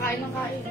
Kain lang kain.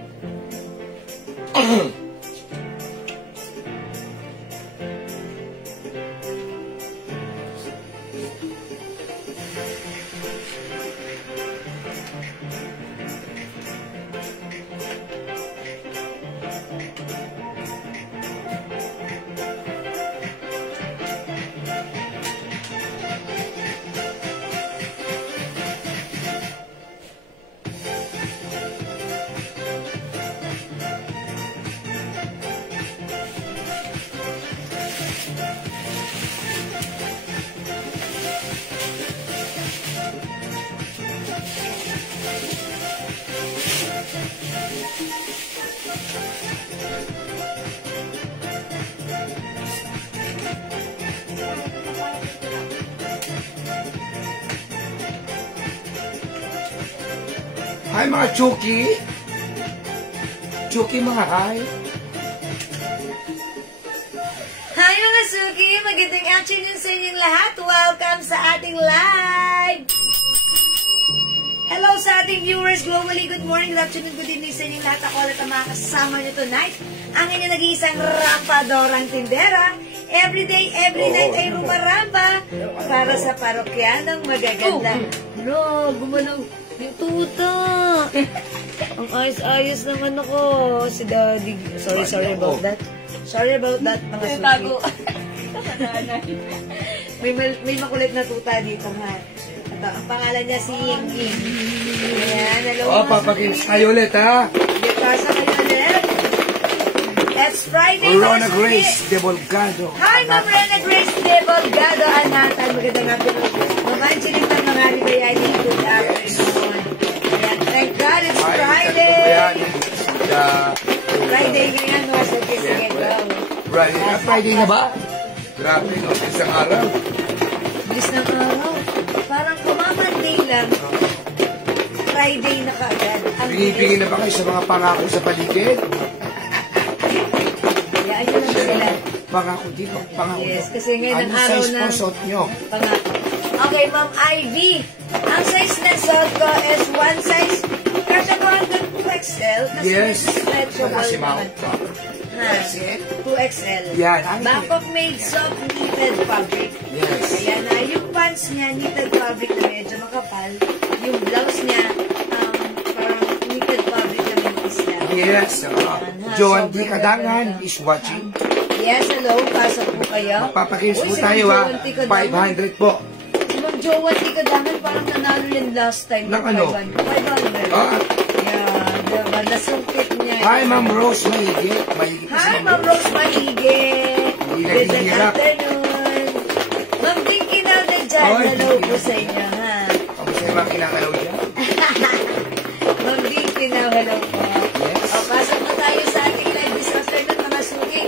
Hi mga Chuki! Chuki mga hi! Hi mga Suki! Magandang afternoon sa inyong lahat! Welcome sa ating live! Hello sa ating viewers globally. Good morning, good afternoon, good evening sa inyong lahat. Ako ulit ang mga kasama nyo tonight. Ang inyong nag-iisang rampadorang tindera. Everyday, every night ay rumaramba para sa parokyanang magaganda. No, gumalaw. Yung tuta. Ang ayos-ayos naman ako. Si Daddy. Sorry about that. Sorry about that, mga Suki. May makulit na tuta dito, ha. Ito, ang pangalan niya si Ying Ying. Ayan, hello. Oh, papakinis kayo ulit, ha? Depasa kayo ulit. It's Friday, Rona Grace de Volgado. Hi, Ma'am Rona Grace de Volgado. Anatan, magandang afternoon. Mamanchinig ng mga libayani. Good afternoon. Ayan, thank God it's Friday. Friday ngayon, no? Sige, go. Friday na ba? Grabe, no? Isang araw. Bilis ng araw. Parang kumamanday lang. Friday na kaagad. Binibigyan na ba kayo sa mga pangako sa paligid? Hayaan nyo lang sila. Pangako dito, pangako. Yes, kasi ngayon ang Ano araw size na... po suot nyo? Pangako. Okay, Ma'am Ivy. Ang size na suot ko is one size. Kasi ko hanggang 2XL. Kasi Yes. stretchable Kasi naman. Ha, 2XL. Yan. Bangkok made soft knitted fabric. Yes. Ayan na. Yung pants niya, knitted fabric na medyo makapal. Yung blouse niya, parang knitted fabric na mantis niya. Yes. Joan D. Kadangan is watching. Yes, hello. Pasok po kayo. Magpapakinis po tayo, ha? 500 po. Si Ma'am Joan D. Kadangan parang nanalo yan last time. Ng ano? 500. Ah. Yeah, diba? Nasungkit niya. Hi, Ma'am Rose Mahigit. Hi, Ma'am Rose Mahigit. Hindi Good naghihirap. afternoon. Ma'am Dinky na dyan. Oy, Hello Dinky. po sa inyo, ha? Kamusta yung mga kinakalaw dyan? Ma'am Dinky na, hello po. Yes. O, pasok na tayo sa ating live this afternoon, mga suki.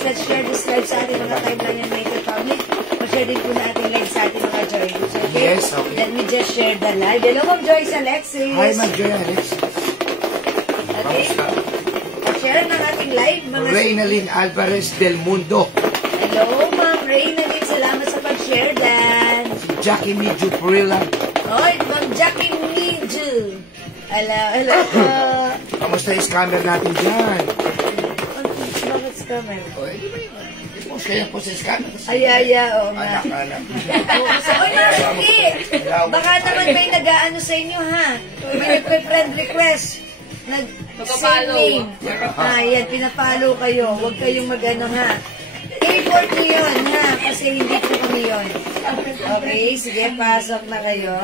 Let's share this live sa ating mga timeline and make it public. Ma-share din po na ating live sa ating mga Joyce. Okay? Yes, okay. Let me just share the live. Hello, Ma'am Joyce Alexis. Hi, Ma'am Joy Alex. Okay? Share ng ating live, mga Reynalyn Alvarez del Mundo. Hello, Ma'am Reynalyn. Salamat sa pag-share, Dan. Si Jackie Midju Purila. Oy, Ma'am Jackie Midju. Hello po. Kamusta yung scammer natin dyan? Bakit scammer? O, di ba yun? Post kayo po sa scammer. Oo nga. Anak. Oy, Nasuki! Baka naman may nag-aano sa inyo, ha? May nagpe-friend request. Nag-sing. Yan, pinapalo kayo. Huwag kayong mag-ano, ha? I-report nyo yun, ha? Kasi hindi po kami yun. Okay, sige, pasok na kayo.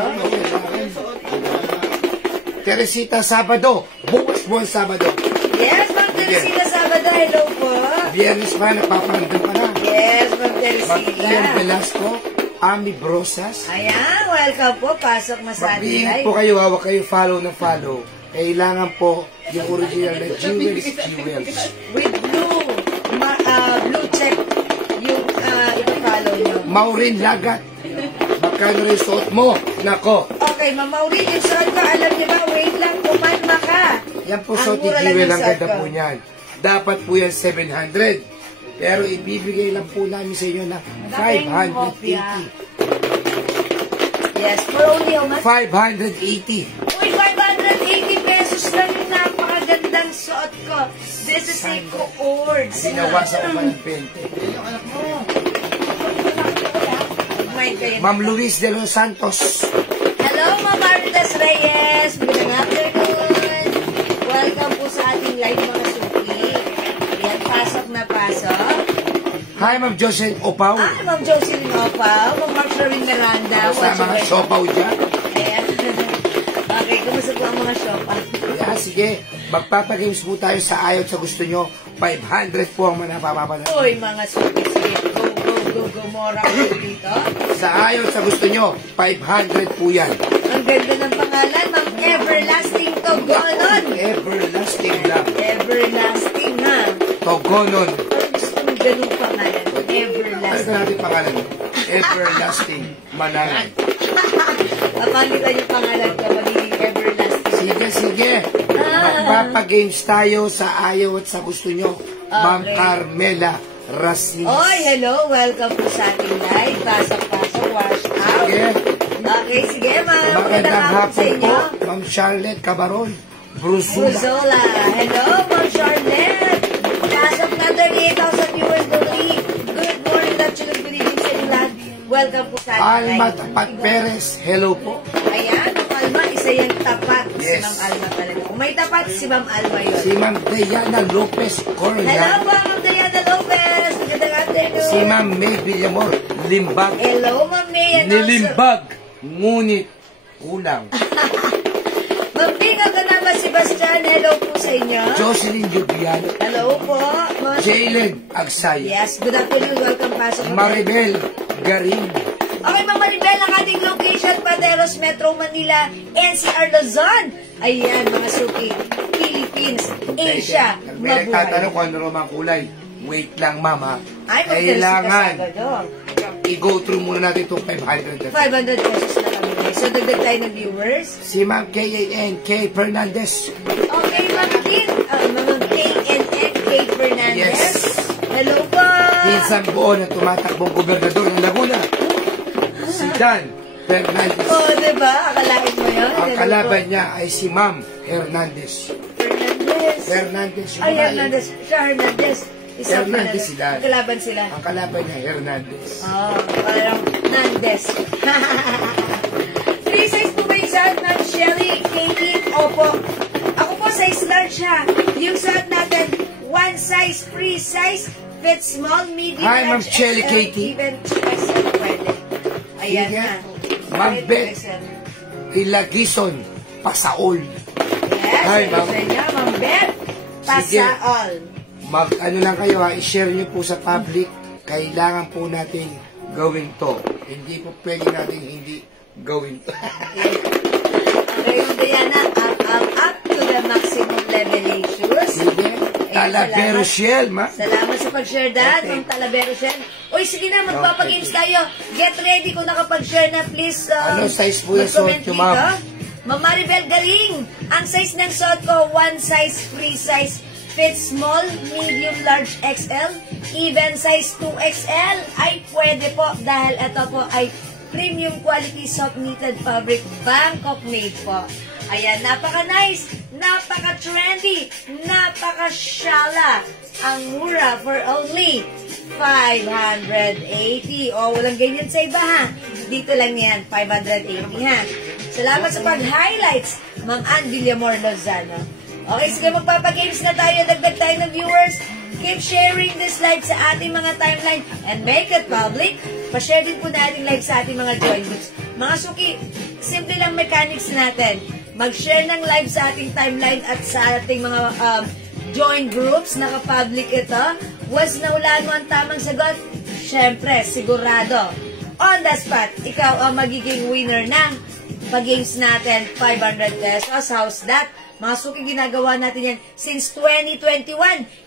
Teresita Sabado. Bukas Sabado. Yes, Ma'am Teresita Sabado. Hello po. Biyernes pa, nagpaparandam ka na. Yes, Ma'am Teresita. Mag-Ian Velasco. Ami Brosas. Ayan, welcome po. Pasok na sa ating Mag-iingat live. po kayo, huwag kayo follow ng follow. Kailangan po yung original na Jewels. With blue check yung ipapollow nyo. Maureen Lagat. Magkano rin suot mo? Nako. Okay, Ma'am Maureen, yung suot ko, alam niyo ba, wait lang, kumalma ka. Yan po Ang suot ni mura lang Jewel. yung Ang suot ganda ko. po niyan. Dapat po yan 700. Pero ibibigay lang po namin sa inyo na 580. Yes, for only how much? 580. Uy, 580 pesos lang yung Just to say coords. Sinawasan ko pa ng 20. Ma'am Luis de los Santos. Hello, Ma'am Marites Reyes. Good afternoon. Welcome po sa ating live mga suki. Yan, pasok na pasok. Hi, Ma'am Jocelyn Opaw. Hi, Ma'am Jocelyn Opaw. Ma'am Marjorie Miranda. Sa mga siopaw dyan. Ayan. Okay, kumusta po ang mga siopaw? Yeah, sige. Magpapagames po tayo sa ayaw sa gusto nyo. 500 po ang manapapapanood. Uy, mga suki. Go, mora ko dito. Sa ayaw sa gusto nyo, 500 po yan. Ang ganda ng pangalan, Ma'am Everlasting Togonon. Everlasting lang. Everlasting, ha? Togonon. Ang gusto ng ganung pangalan. Ano Everlasting. ka natin pangalan? Everlasting Mananay. Papalitan yung pangalan ko, magiging Everlasting. Sige. Magpapagames tayo sa ayaw at sa gusto nyo. Ma'am Carmela Racines. Oy, hello. Welcome po sa ating live. Pasok, wash out. Sige. Okay, sige, ma'am. Magandang hapon sa inyo. po, Ma'am Charlotte Cabaron. Brusula. Bruzola. Hello, Ma'am Charlotte. Pasok na 38,000 viewers only. Good morning, Dutchman. Good evening sa inyo lahat. Welcome po sa ating Alma live. Tapat Perez. Hello po. Ayan, Ma'am Alma. Isa yung tapat. Yes. Si Ma'am Alma talaga. Kung may tapat, si Ma'am Alma yun. Si Ma'am Diana Lopez Hello Correa. po, Ma'am Diana Lopez. Magandang afternoon. Si Ma'am May Villamor Limbag. Hello, Ma'am May. Nilimbag. Ngunit kulang. Ma'am May, ang kanama Sebastian. Hello po sa inyo. Jocelyn Jubian. Hello po. Jalen Agsay. Yes, good afternoon. Welcome pasok. Maribel Garin. Okay, Ma'am Maribel, ang ating location, Pateros, Metro Manila, NCR Luzon. Ayan, mga suki. Philippines, Asia, May nagtatanong mabuhay. kung ano mga kulay. Wait lang, mama. Ay, Kailangan magdala i-go through muna natin itong 500. 500 pesos na kami. So, dagdag tayo ng viewers. Si Ma'am K.A.N. K. Fernandez. Okay, Ma'am Kim. Ma'am KNN, K. Fernandez. Yes. Hello po. Pinsan buo na tumatakbong gobernador ng Laguna. Si Dan Fernandez. Oh, diba? Akalain mo yun? Ang Hello kalaban po. niya ay si Ma'am Hernandez. Fernandez. Fernandez. yung Ay, babae. Hernandez. Siya, Hernandez. Isa Hernandez sila. Kalaban sila. Ang kalaban niya, Hernandez. Oh, parang Nandes. 3 size po ba yung suot ng Shelly? Katie? Opo. Ako po, size large siya. Yung suot natin, 1 size, free size, fit small, medium, Hi, Ma'am large, Shelly XL, Katie. even XL pwede. Ayan Sige. na. Ma'am Pwede Beth. XL. Ilagison, Pasaol. Yes, Hi, ito ma'am. sa inyo, Ma'am Beth. Sige. Pasaol. Ano lang kayo ha, i-share niyo po sa public. Kailangan po natin gawin to. Hindi po pwede natin hindi gawin to. Okay, Diana, up to the maximum levelations. Sige. Talavero Shell, ma. Salamat sa pag-share, Dan. Okay. Ang Talavero Shell. Uy, sige na, magpapagames tayo. Get ready kung nakapag-share na, please. Ano size po yung mag-comment suot nyo, dito. ma'am? Ma'am Maribel Garing, ang size ng suot ko, 1 size, free size, fit small, medium, large, XL, even size 2XL, ay pwede po dahil ito po ay premium quality soft knitted fabric, Bangkok made po. Ayan, napaka-nice, napaka-trendy, napaka-shala. Ang mura for only 580. O, walang ganyan sa iba ha. Dito lang yan, 580 ha. Salamat sa pag-highlights, Ma'am Ann Villamor Lozano. Okay, sige, magpapagames na tayo. Dagdag tayo ng viewers. Keep sharing this live sa ating mga timeline and make it public. Pa-share din po natin live sa ating mga join groups. Mga suki, simple lang mechanics natin. Mag-share ng live sa ating timeline at sa ating mga join groups. Naka-public ito. Once naulaan mo ang tamang sagot, syempre, sigurado. On the spot, ikaw ang magiging winner ng pag-games natin, 500 pesos. How's that? Mga suki, ginagawa natin yan since 2021.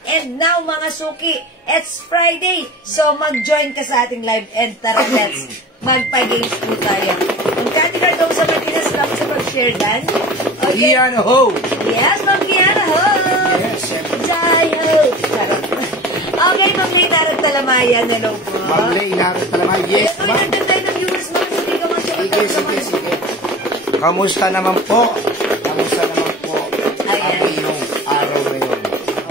And now, mga suki, it's Friday. So, mag-join ka sa ating live and tara, let's magpa-games po tayo. Ang Cathy Cardong sa Martinez, salamat sa pag-share, Dan. Okay. Ian Ho. Yes, Ma'am Kiana Ho. Yes, syempre. Jai Ho. Okay, Ma'am Lay Narag Talamayan. Hello po. Ma'am Lay, inarat talaga. Yes, Ito, ma'am. nagdagdag ng viewers, mga suki ka, mga suki. Sige. Kamusta naman po? Kamusta naman po ang Ayan. iyong araw ngayon?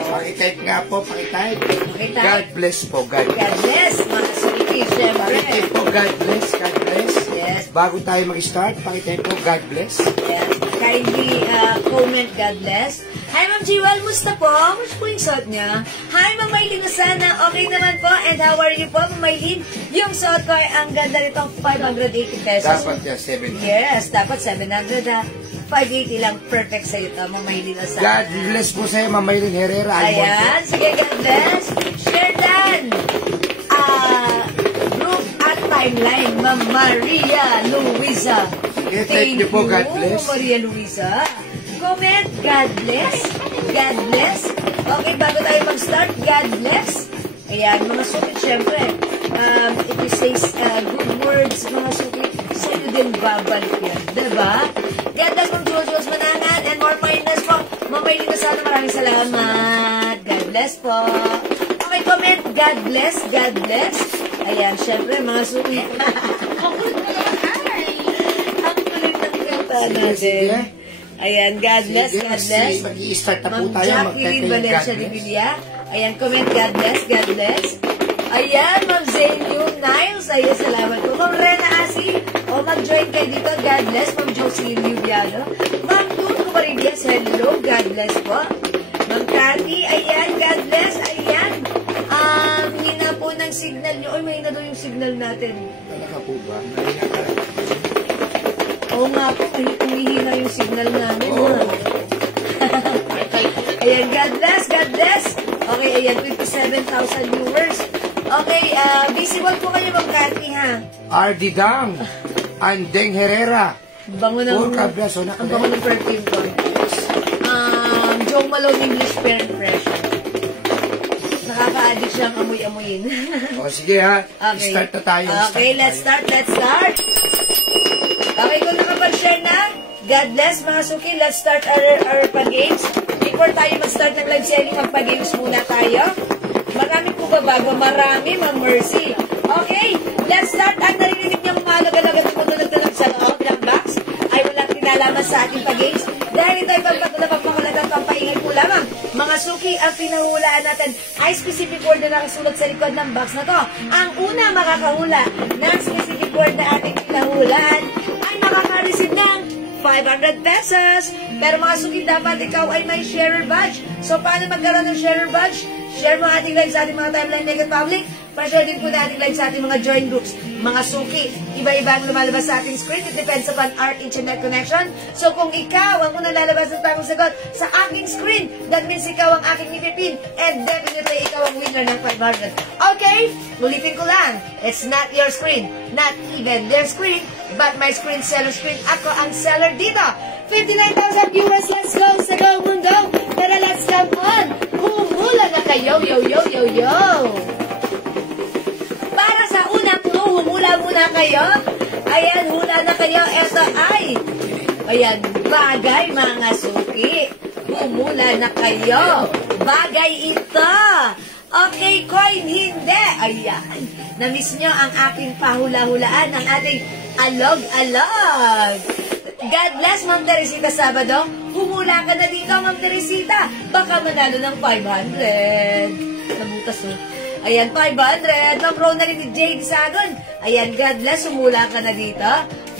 Pakitype po, pakitype. Pakitype. God bless po, God bless. God bless, mga suki, syempre. Pakitype po, God bless, God bless. Yes. Bago tayo mag-start, pakitype po, God bless. Yes. Kindly comment, God bless. Hi, Ma'am Jewel, musta po? Musta po yung suot niya? Hi, Ma'am Maylin, sana okay naman po. And how are you po, Ma'am Maylin? Yung suot ko ay ang ganda nitong 580 pesos. Dapat yan, 7. Yes, dapat 700 ha. 580 lang, perfect sa'yo to, Ma'am Maylin, sana. God bless po sa'yo, Ma'am Maylin Herrera. Ayan, sige, God bless. Share dan. Group at timeline, Ma'am Maria Luisa. Okay, thank you po, God bless. Maria Luisa. Comment, God bless. God bless. Okay, bago tayo mag-start, God bless. Ayan, mga sukit, syempre. If you say good words, mga sukit, sa'yo din babalik yan. Diba? God bless, Ma'am Jules Manangan, and more kindness po. Mamaylin na sana, maraming salamat. God bless po. Okay, comment, God bless, God bless. Ayan, syempre, mga sukit. Ang kulit ng kanta natin. Ayan, God bless, God bless. Mag-i-start na po Ma'am tayo. Jacqueline Valencia de Villa. Ayan, comment, God bless, God bless. Ayan, Ma'am Zenyu Niles. Ayan, salamat po. Ma'am Rena Asi. O, mag-join kayo dito. God bless. Ma'am Jocelyn Lubiano. Ma'am Tun Kumaridias. Hello, God bless po. Ma'am Cathy. Ayan, God bless. Ayan. Hina po ng signal nyo. Uy, mahina daw yung signal natin. Talaga po ba? Mahina talaga. Oo nga po, humihina yung signal namin. Ayan, God bless, God bless. Okay, ayan, 27,000 viewers. Okay, visible po kayo, Ma'am Cathy, ha? RD Dang, Andeng Herrera. Bango ng... Puro kabraso na. Ang bango ng perfume ko. Joe Malone English Fair and Fresh. Nakaka-addict siyang amoy-amoyin. O, sige ha. Okay. Start na tayo. Okay, let's start. Okay, kung nakapag-share na, God bless mga suki, let's start our pag-games. Before tayo mag-start ng live selling, magpag-games muna tayo. Marami po ba bago? Marami, Ma'am Mercy. Okay, let's start. Ang narinig niyang mahalaga-laga na pumunod-tunod sa loob ng box ay walang kinalaman sa ating pag-games. Dahil ito ay pagpapakalat at pampaingay po lamang. Mga suki, ang pinahulaan natin ay specific word na nakasulat sa likod ng box na to. Ang una makakahula ng specific word na ating pinahulaan ay makaka-receive ng 500 pesos. Pero mga suki, dapat ikaw ay may sharer badge. So, paano magkaroon ng sharer badge? Share mo ating live sa ating mga timeline naked public. Pa-share din po na ating live sa ating mga join groups. Mga suki, iba-iba ang lumalabas sa ating screen. It depends upon our internet connection. So, kung ikaw ang unang lalabas ng tamang sagot sa aking screen, that means ikaw ang aking nipipin. And definitely, ikaw ang winner ng 500. Okay? Ulitin ko lang. It's not your screen. Not even their screen. But my screen, seller screen. Ako ang seller dito. 59,000 viewers. Let's go sa Go Mundo. Pero let's come on. Humula na kayo. Yo, yo, yo, yo. Para sa unang clue, humula muna kayo. Ayan, hula na kayo. Ito ay, ayan, bagay mga suki. Humula na kayo. Bagay ito. Okay, coin, hindi. Ayan. Na-miss nyo ang aking pahula-hulaan, ang ating alog-alog. God bless, Ma'am Teresita Sabado. Humula ka na dito, Ma'am Teresita. Baka manalo ng 500. Nabutas, oh. Ayan, 500. Ma'am Ronaldin ni Jade Sagon. Ayan, God bless, humula ka na dito.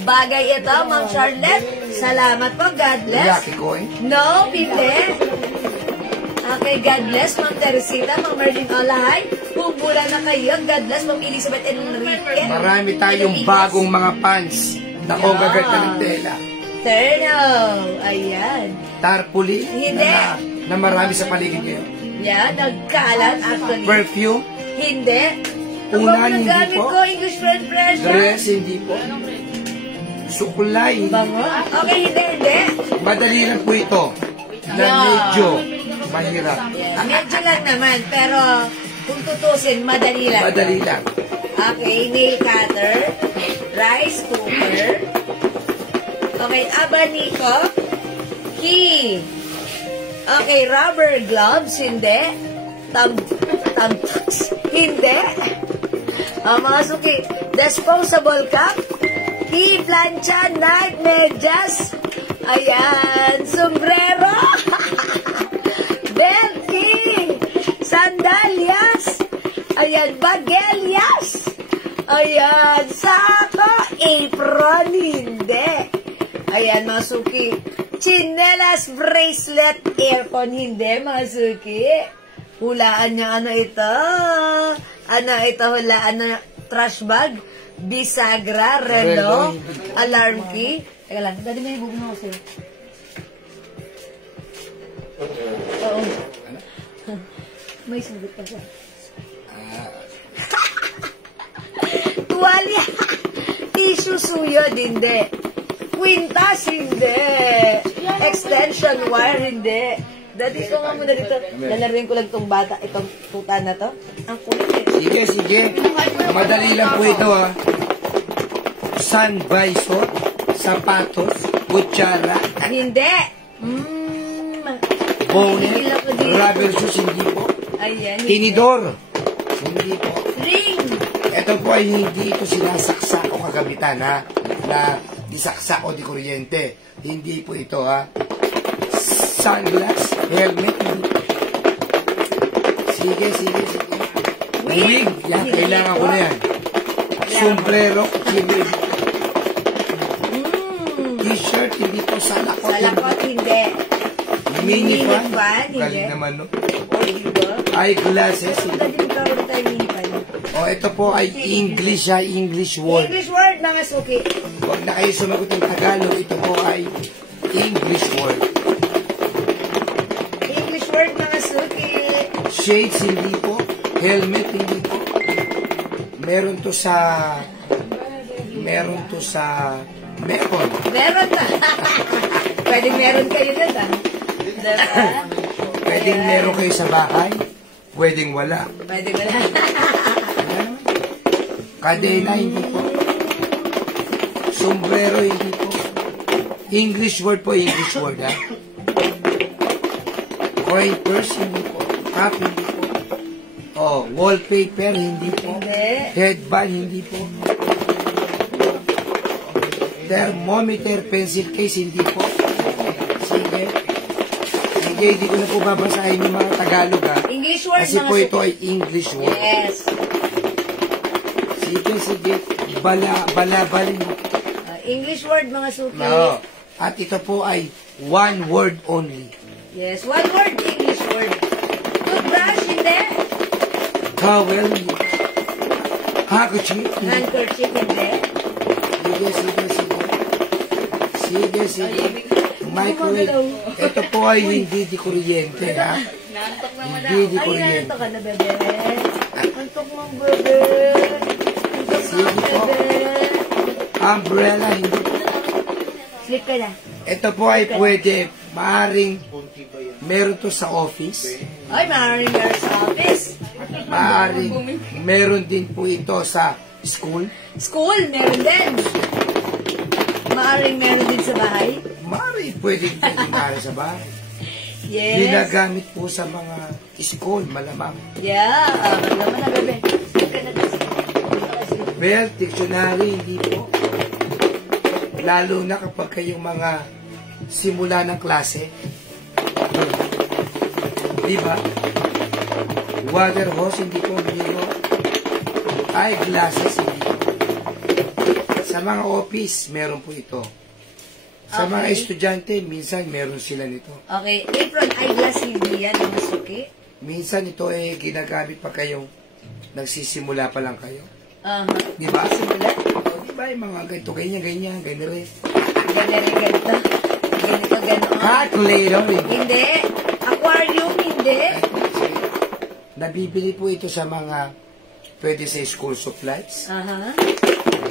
Bagay ito, Ma'am Charlotte. Salamat po, God bless. Lucky coin? No, Pile. Okay, God bless, Ma'am Teresita, Ma'am Merlin Olahay. Humula na kayo. God bless, Ma'am Elizabeth Enrique. Marami tayong bagong mga pants. Nako, gaganda ng tela. Terno. Ayan. Tarpaulin Hindi. na marami sa paligid ngayon. Yan, nagkalat actually. Perfume? Hindi. Unan, hindi gamit po. ko, English Friend Fresh. Dress, hindi po. Sukulay. Bango. Okay, hindi. Madali lang po ito. Na medyo mahirap. Medyo lang naman, pero kung tutusin, madali lang. Madali lang. Okay, nail cutter, rice cooker, okay, abanico, key, okay, rubber gloves, hindi, thumbtacks, hindi, mga suki, disposable cup, key, plancha, knife, medyas, ayan, sombrero, belting, Ayan, bagelyas. Ayan, sako. Apron, hindi. Ayan, mga suki. Chinelas, bracelet, aircon, hindi, mga suki. Hulaan niya, ano ito? Ano ito, hulaan na trash bag, bisagra, relo, alarm key. Teka lang, dali may bugno ko sa'yo. Oo. May sagot pa siya. Tuwalya. Tissue suyo, hindi. Quintas, hindi. Extension wire, hindi. Dati ko nga muna dito. Lalaruin ko lang itong bata, itong tuta na to. Ang kulit eh. Sige, sige. Madali lang po ito, ha. Sun visor, sapatos, kutsara, Hindi. bonnet, rubber shoes, hindi po. Ayan. Tinidor, hindi po. Ring. Ito po ay hindi ito sinasaksak o kagamitan, ha, na disaksak o di kuryente. Hindi po ito, ha. Sunglass, helmet, hindi po. Sige, sige, sige. Wig, yan, kailangan ko na yan. Sombrero, hindi. T-shirt, hindi po. Salakot, Salakot, hindi. Mini fan, Mini-fan, galing hindi. naman, no? O, diba? Eyeglasses, hindi. Dati nagkaroon tayo mini-fan. O, ito po ay English, ha, English word. English word, mga suki. Huwag na kayo sumagot ng Tagalog, ito po ay English word. English word, mga suki. Shades, hindi po. Helmet, hindi po. Meron to sa... Meron. Meron na. Pwedeng meron kayo na ba? Diba? Pwedeng meron kayo sa bahay. Pwedeng wala. Pwedeng wala. Kadena, hindi po. Sombrero, hindi po. English word po, English word, ha. Coin purse, hindi po. Cap, hindi po. Oh, wallpaper, hindi po. Hindi. Headband, hindi po. Thermometer, pencil case, hindi po. Sige. Sige, hindi ko na po babasahin yung mga Tagalog, ha. English word, Kasi mga po suki. ito ay English word. Yes. Sige, sige. Bala-bali. English word, mga suki. No. At ito po ay one word only. Yes, one word, English word. Toothbrush, hindi. Towel. Handkerchief. Handkerchief, hindi. Sige, sige, sige. Sige, sige. Microwave. Ito po ay hindi di kuryente, ha? Nantok na Hindi di Ay, kuryente. nantok ka na, bebe. Nantok mo, bebe. Nantok Sige mo, po. bebe. Umbrella, hindi. Sleep ka na. Ito po ay pwede, maaring meron to sa office. Ay, maaaring meron sa office. Maaring meron din po ito sa school. School, meron din. Maaring meron din sa bahay. Maaring pwede maaring sa bahay. Yes. Ginagamit po sa mga school, malamang. Yeah. Naman na, bebe. Sleep ka na. Belt, dictionary, hindi po. Lalo na kapag kayong mga simula ng klase. Diba? Water hose, hindi po. Eyeglasses, hindi po. Sa mga office, meron po ito. Sa Okay. mga estudyante, minsan meron sila nito. Okay. Apron, eyeglass, hindi yan, mga suki. Minsan ito eh ginagamit pa kayong nagsisimula pa lang kayo. Di ba? Simula. O, di ba yung mga ganito, ganyan, ganyan rin. Ganito. Ganito, gano'n. Calculator, Hindi. Aquarium, hindi. nabibili po ito sa mga, pwede sa school supplies, Aha.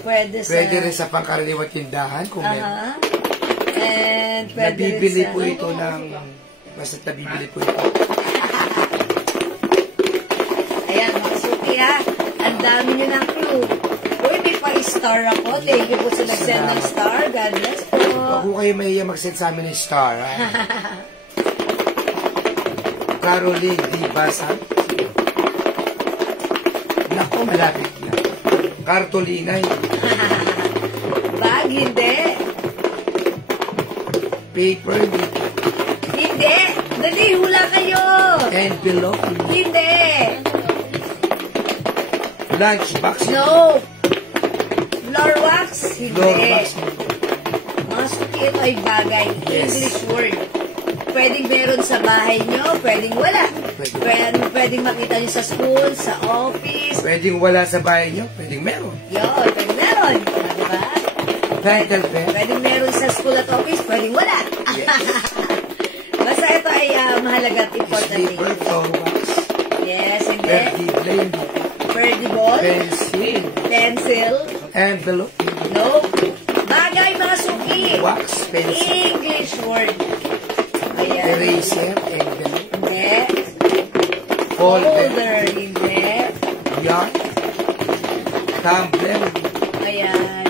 Pwede sa... pwede rin sa pangkaraniwang tindahan, kung meron. Aha. And pwede Nabibili rin sa... po ito ng, basta nabibili po ito. Ayan, mga suki ha. Ang dami nyo ng clue. Uy, may pa-star ako. Thank you po sa nag-send ng star. God bless po. Huwag po kayo mahiya mag-send sa amin ng star, ha? Caroline D. Basan. Naku, malapit na. Cartolina, Bag, hindi. paper, Hindi. Dali, hula kayo. envelope, Hindi. Lunchbox. No. Floor wax? Hindi. Floor wax. Mga suki, ito ay bagay. Yes. English word. Pwedeng meron sa bahay nyo, pwedeng wala. Pwedeng makita nyo sa school, sa office. Pwedeng wala sa bahay nyo, pwedeng meron. Yun, pwedeng meron. Diba? Pentel pen. Pwedeng meron sa school at office, pwedeng wala. Yes. Basta ito ay mahalaga at important Slipper, thing. floor wax. Yes, hindi. Verdi, Perdiball. pencil, Pencil. envelope, No. Bagay, mga suki. wax, pencil, English word. Ayan. eraser, envelope, Hindi. folder, Folder. Hindi. yarn, tumbler, Ayan.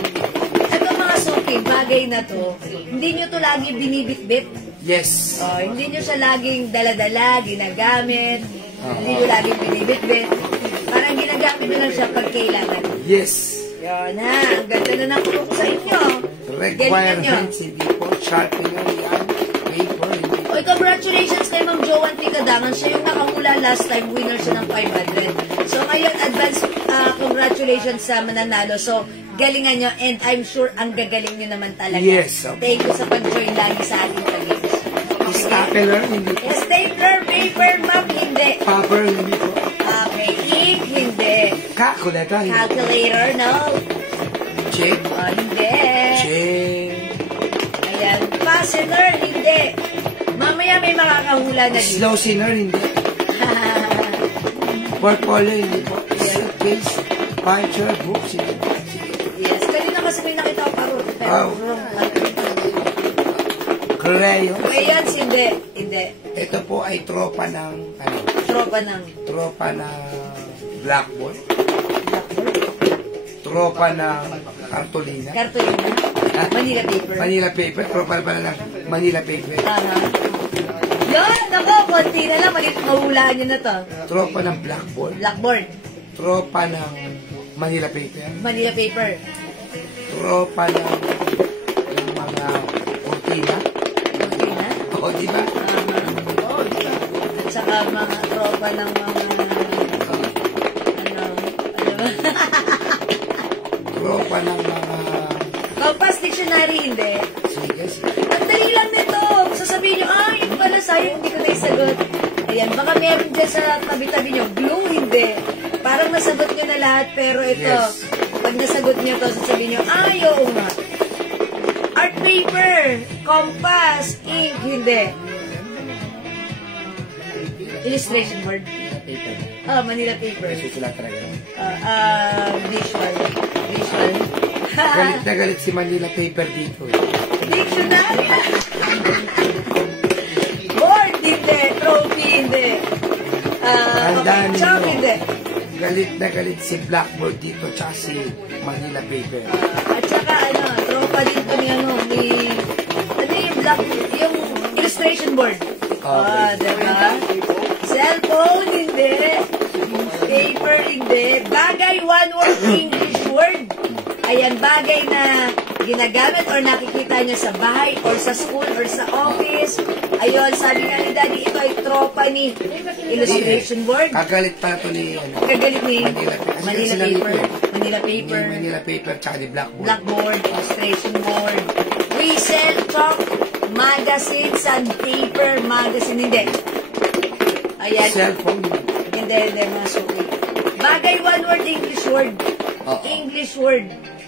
Ito mga suki, bagay na to, hindi nyo to lagi binibitbit. yes, Hindi nyo siya laging daladala, ginagamit. Hindi nyo laging binibitbit. Parang ginagamit nyo lang siya pag kailangan. yes, Yun ha, ang ganda na nakuha ko sa inyo. Galingan nyo. requirements, hindi po, sharpener, yan, paper, hindi. Oy, congratulations kay Ma'am Joanne Ticadangan. Siya yung nakahula last time, winner siya ng 500. So ngayon, advance congratulations sa mananalo. So, galingan nyo and I'm sure ang gagaling nyo naman talaga. Yes, okay. Thank you sa pag-join lagi sa ating pag-games. Stapler, hindi po. Stapler, paper, ma'am, hindi. Paper, hindi po. Okay, ink, hindi. Calculator, hindi. Calculator, no. Check, Hindi. check, Ayan, fastener, hindi. Mamaya may makakahula na dito. slow sinner, hindi. Portfolio, hindi po. Suitcase, puncher, books, hindi po. Yes, kanina kasi may nakita ko paro. Pero Wow. wrong. Crayon. Crayons, hindi. Hindi. Ito po ay tropa ng, Tropa ng tropa ng blackboard. Tropa ng cartolina. cartolina. Manila paper. Manila paper. Tropa pala ng Manila paper. Yan, ako, konti na lang. Mahulaan nyo na to. Tropa ng blackboard. Blackboard. Tropa ng Manila paper. Manila paper. Tropa ng mga cortina. Cortina. O, di ba? Oo, di ba? At saka mga tropa ng mga Tropa ng mga... Compass Dictionary, hindi. Sige, sige. Ang dali lang nito. Sasabihin nyo, yun pala sa'yo, hindi ko naisagot. Ayan, baka meron dyan sa tabi-tabi nyo. Blue, hindi. Parang nasagot nyo na lahat, pero ito, Yes. pag nasagot nyo to, sasabihin nyo, oo nga. Art paper, compass, ink, hindi. Illustration board. Manila paper. Susulat talaga. Visual. Visual. Galit na galit si Manila paper dito. Dictionary. Board, hindi. Trophy, hindi. Tandaan Chalk, ninyo. hindi. Galit na galit si Blackboard dito tsaka si Manila paper. At saka, tropa dito ni, yung illustration board. Diba? Cellphone, hindi. Paper, hindi. Bagay, one word, English word. Ayan, bagay na ginagamit or nakikita nyo sa bahay or sa school or sa office. Ayun, sabi nga ni Daddy, ito ay tropa ni illustration board. Kagalit pala ito ni Kagalit ni Manila paper. paper. Manila paper. Manila paper tsaka ni Blackboard. Blackboard, illustration board. We sell chalk, magazines, and paper magazine. Hindi. Ayan. Cellphone. Hindi, mga suki. Bagay, one word, English word. English word.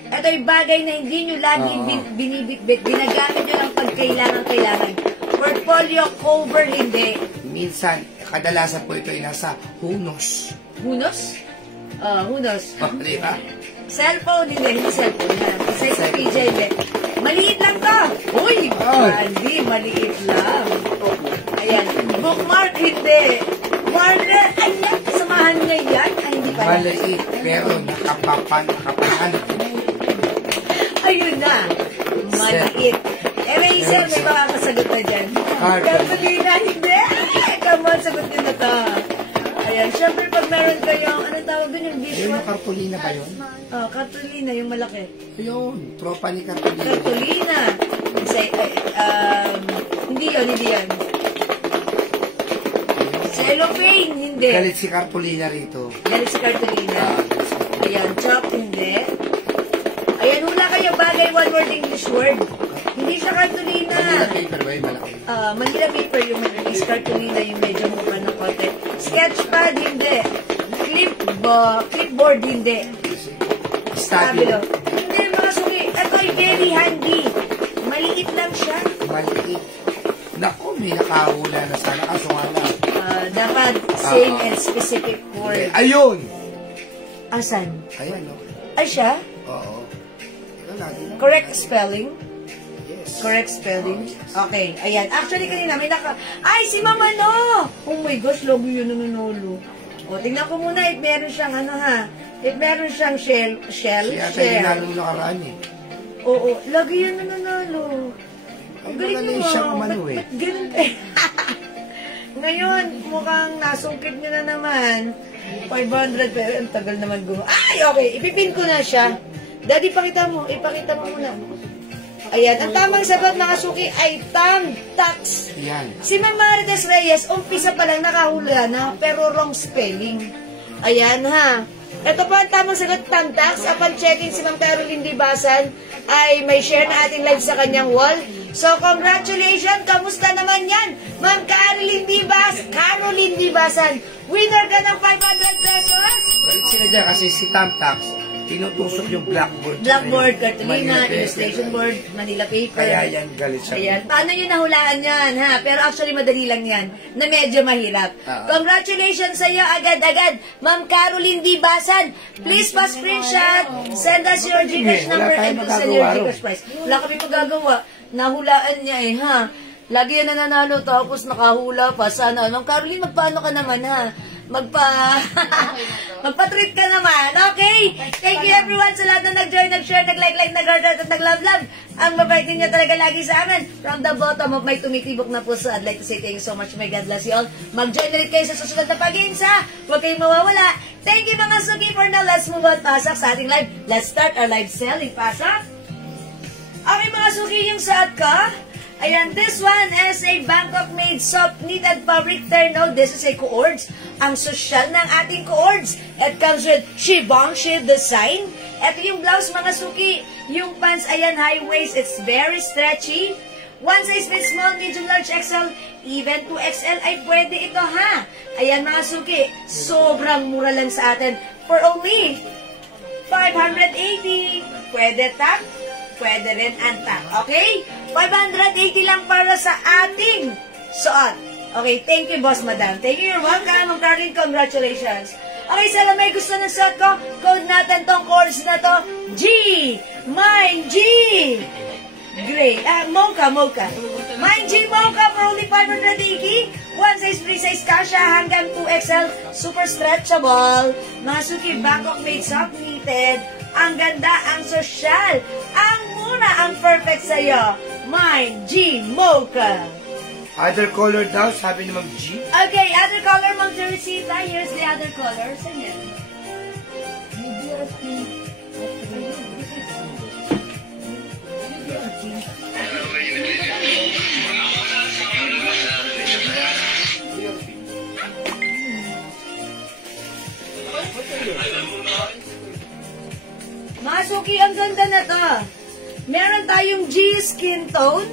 Ito ay bagay na hindi nyo laging binibitbit. Ginagamit nyo lang pag kailangan. Portfolio, cover, hindi. Minsan, kadalasan po ito ay nasa hunos. Hunos? Hunos. Di ba? Cellphone, hindi cellphone. Encyclopedia, hindi. Maliit lang to. Uy, Andy, maliit lang. Ayan. Bookmark, hindi. Marker, ayan, kasamahan niya yan. Ay, hindi pala. Maliit, pero nakapapan. Ayun na. Maliit. Eraser, may makakasagot na dyan. Cartolina, hindi. Come on, sagot nyo na to. Ayan, syempre pag meron kayong, anong tawag doon yung Ayun, visual? yung Cartolina ba yun? Cartolina, yung malaki. Ayun, tropa ni Cartolina. Cartolina. Hindi yan. Cellophane, hindi. Galit si Cartolina rito. Galit si Cartolina. Ayan, chop, hindi. Ayan, hula kayo bagay, one word English word. Hindi siya cartolina. Manila paper ba yung malaki? Manila paper yung mabilis, cartolina yung medyo mukha ng konti. Sketchpad, hindi. Clipboard, hindi. Stabilo. Hindi, mga suki. Ito ay very handy. Maliit lang siya. Maliit. Naku, may nakahula na sana. Kaso nga lang. Dapat same and specific word. Ayun! Asan? Ayan, no? Ay siya? Oo. Ito natin. Correct spelling? Yes. Correct spelling? Okay, ayan. Actually, kanina may Ay, si Mama no! Oh my gosh, logo yun nanunolo. O, tingnan ko muna if meron siyang if meron siyang shell. Siya tayo ginalong nakaraan eh. Oo, lagi yun nanunolo. Ay, wala na yung siyang umano eh. Ba't ganun eh? Ngayon, mukhang nasungkit nyo na naman. 500, pero ang tagal naman Ay, okay. Ipipin ko na siya. Daddy, ipakita mo muna. Ayan, ang tamang sagot mga suki ay Tamtax. Yan. Si Ma'am Marites Reyes, umpisa pa lang nakahula na, pero wrong spelling. Ayan ha. Ito po ang tamang sagot, Tamtax. Upon checking si Ma'am Caroline Dibasan, ay may share na ating live sa kanyang wall. So, congratulations! Kamusta naman yan? Ma'am Caroline Dibasan, winner ka ng 500 pesos! Balik sila dyan kasi si Tamtax, tinutusok yung blackboard. Blackboard, cartolina, Manila paper. illustration board, Manila paper. Kaya yan, galit siya. Ayan. Paano nyo nahulaan yan, ha? Pero actually, madali lang yan, na medyo mahirap. Congratulations sa iyo, agad-agad, Ma'am Caroline Dibasan. Please pa-screenshot, send us your Gcash number and send your Gcash price. Wala kami magagawa. Nahulaan niya eh, ha? Lagi yan nananalo, tapos nakahula pa. Sana, Ma'am Caroline, magpaano ka naman, ha? Magpa-treat ka naman, okay? Thank you everyone sa lahat na nag-join, nag-share, nag-like, nag-heart, at nag-love. Ang mabait ninyo talaga lagi sa amin. From the bottom of my tumitibok na puso, I'd like to say thank you so much. May God bless you all. Mag-join na rin kayo sa susunod na pag-iinsa. Huwag kayong mawawala. Thank you mga suki for now. Let's move on, pasok sa ating live. Let's start our live selling, pasok. Okay mga suki, yung saat ka. Ayan, this one is a Bangkok-made soft knitted fabric terno. This is a coords. Ang social ng ating coords. It comes with Givenchy design. Ito yung blouse, mga suki. Yung pants, ayan, high waist. It's very stretchy. One size fits small, medium, large, XL, even 2XL ay pwede ito, ha? Ayan, mga suki. Sobrang mura lang sa atin. For only 580. Pwede tap. Pwede rin antak. Okay? 580 lang para sa ating suot. Okay, thank you, boss, madam. Thank you, you're welcome. Ma'am Caroline, congratulations. Okay, sa may gusto ng suot ko, code natin tong course na to, G! Mine G! Gray. Mocha. Mine G Mocha for only 580. One size, free size kasha hanggang 2XL. Super stretchable. Mga suki, Bangkok made soft knitted. Ang ganda, ang social, ang mura, ang perfect sa'yo. Mine, G, Mocha. Other color daw, sabi ni Ma'am G. Okay, other color, Ma'am Teresita. Here's the other color. Saan yan? Mga suki, ang ganda na to. Meron tayong G skin tone.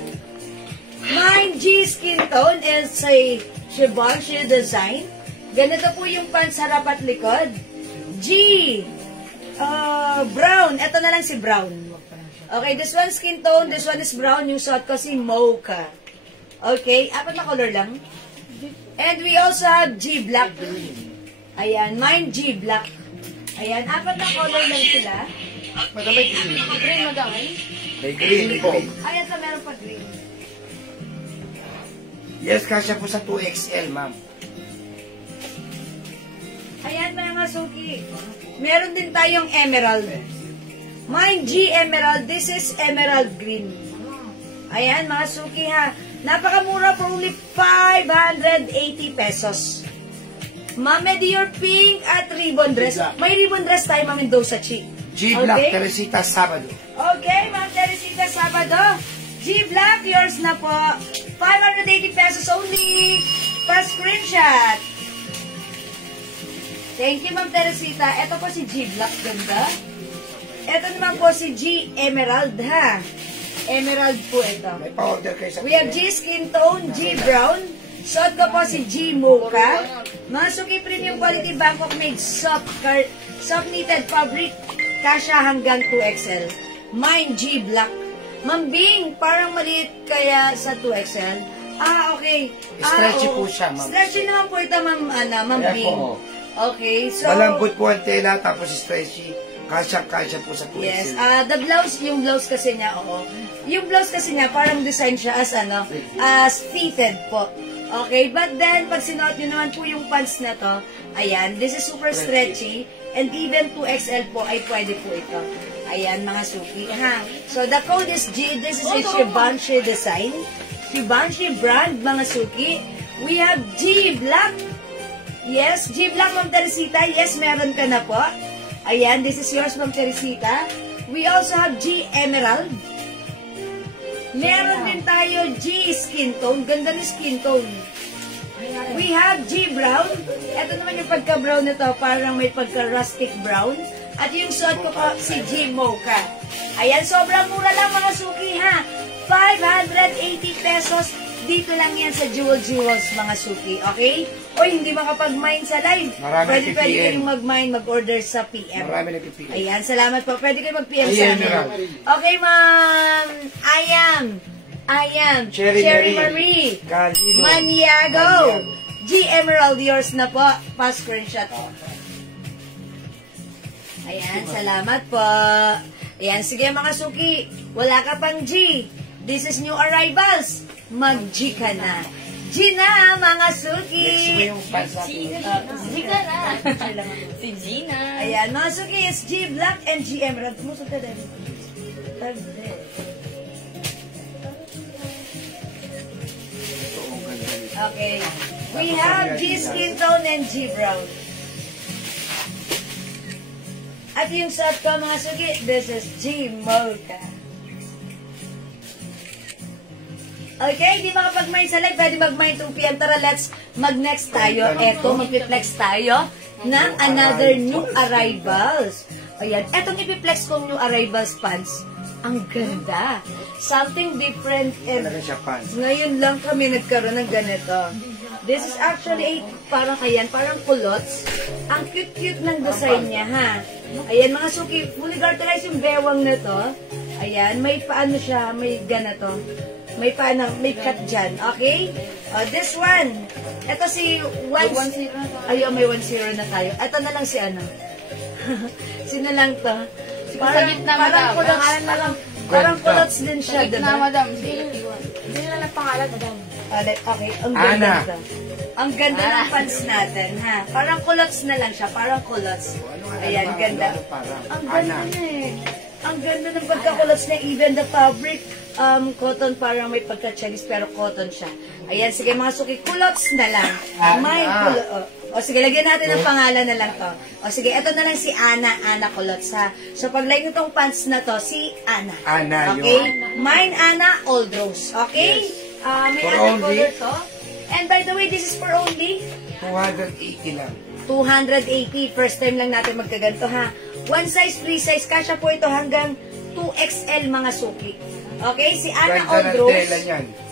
Mine G skin tone is a Givenchy design. Ganito po yung pants harap at likod. G brown. Ito na lang si brown. Okay, this one skin tone, this one is brown. Yung suot ko si Mocha. Okay, apat na color lang. And we also have G black. Ayan, mine G black. Ayan, apat na color lang sila. Madamay green. Green, madamay. May green po. Ayan, sa meron pa green. Yes, kasya po sa 2XL, ma'am. Ayan, mga suki. Meron din tayong emerald. Mine G emerald. This is emerald green. Ayan, mga suki ha. Napakamura for only 580 pesos. Ma'am, Medior pink at ribbon dress. May ribbon dress tayo, Ma'am Mendoza Chi. G Black, Teresita, Sabado. Okay, Ma'am Teresita, Sabado. G Black, yours na po. 580 pesos only. Pa screenshot. Thank you, Ma'am Teresita. Ito po si G Black, ganda. Ito naman po si G Emerald, ha? Emerald po ito. May pa-order kayo sa We have G Skin Tone, G Brown. Suot ko po si G Mocha. Mga Suki Premium Quality Bangkok made soft knitted fabric. Kasha hanggang 2XL. Mine G Black. Ma'am Bing, parang maliit kaya sa 2XL. Okay. Stretchy po siya, ma'am. Stretchy naman po ito, Ma'am Kaya Bing. po. Okay, so... Malambot po ang tela, tapos stretchy. Kasya po sa 2XL. Yes, the blouse, yung blouse kasi niya, oo. Yung blouse kasi niya, parang design siya as fitted po. Okay, but then, pag sinuot nyo naman po yung pants na to, ayan, this is super stretchy, and even 2XL po ay pwede po ito. Ayan, mga Suki, ha? So, the code is G, this is a Givenchy design. Givenchy brand, mga Suki. We have G Black. Yes, G Black, Ma'am Teresita. Yes, meron ka na po. Ayan, this is yours, Ma'am Teresita. We also have G Emerald. Meron din tayo G Skin Tone. Ganda ni Skin Tone. We have G Brown. Ito naman yung pagka-brown nito. Parang may pagka-rustic brown. At yung suot ko po, si G Mocha. Ayan, sobrang mura lang, mga Suki, ha? 580 pesos. Dito lang yan sa Jewels, mga Suki. Okay? O hindi makapag-mine sa live. Pwede kayong mag-mine, mag-order sa PM. Marami na PPM. Ayan, salamat po. Pwede kayo mag-PM sa amin. Okay, Ma'am. I am. Cherry Marie. Maniago. G Emerald, yours na po. Pa-screenshot. Ayan, salamat po. Ayan, sige mga Suki. Wala ka pang G. This is new arrivals. Mag-G ka na. G na, mga Suki. Next mo yung pants natin. G ka na. Si Gina. Ayan, mga Suki, it's G Black and G Emerald. Musok ka din. Okay. We have G Skin Tone and G Brown. At yung suot ko, mga Suki, this is G Mocha. Okay, hindi makapag-mine sa live, pwede mag-mine 2 PM. Tara, let's mag-next tayo. Eto, mag-flex tayo ng another new arrivals. Ayan, etong ipiplex kong new arrivals pants. Ang ganda. Something different. And Talaga siya pants. ngayon lang kami nagkaroon ng ganito. This is actually parang kulots. Ang cute-cute ng design niya, ha? Ayan, mga Suki, fully garterized yung bewang na to. Ayan, may paano siya, may ganito. May cut dyan, okay? This one, ito si 1-0. Ayun, may 1-0 na tayo. Ito na lang si ano. Sino lang to? Parang kulots din siya, diba? Madam, si 81. Hindi na nagpangalan, madam. Okay, ang ganda nito. Ang ganda ng pants natin, ha? Parang kulots na lang siya, parang kulots. Ayan, ganda. Ang ganda na eh. Ang ganda ng pagkakulots na even the fabric. Cotton, parang may pagka-Chinese pero cotton siya. Ayan, sige mga Suki, kulots na lang. May o sige, lagyan natin ng pangalan na lang to. O sige, ito na lang si Ana Kulots, ha. So, pag-like nitong pants na to, si Ana. Okay? Mine, Ana, Old Rose. Okay? May Ana color to. And by the way, this is for only 280 lang. 280. First time lang natin magkaganto, ha. One size, free size. Kasya po ito hanggang 2XL, mga Suki. Okay, si Ana Old Rose.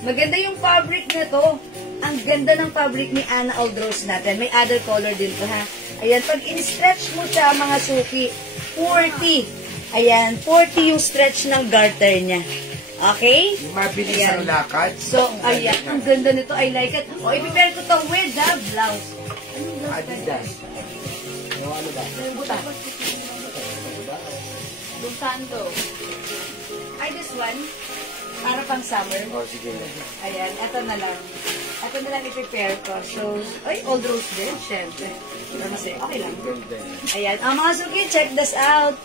Maganda yung fabric na to. Ang ganda ng fabric ni Ana Old Rose natin. May other color din to, ha. Ayan, pag in-stretch mo siya, mga Suki, 40. Ayan, 40 yung stretch ng garter niya. Okay? Yung mabilis ang lakad. So, ayan, ang ganda nito. I like it. O, i-prepare ko to with the blouse. Adidas. Ano ba? Buta. Saan to? Ay, this one. Para pang summer. Sige. Ayan, eto na lang. Eto na lang i-prepare ko. So, ay, Old Rose din, syempre. Kasi, okay lang. Ayan. Mga Suki, check this out.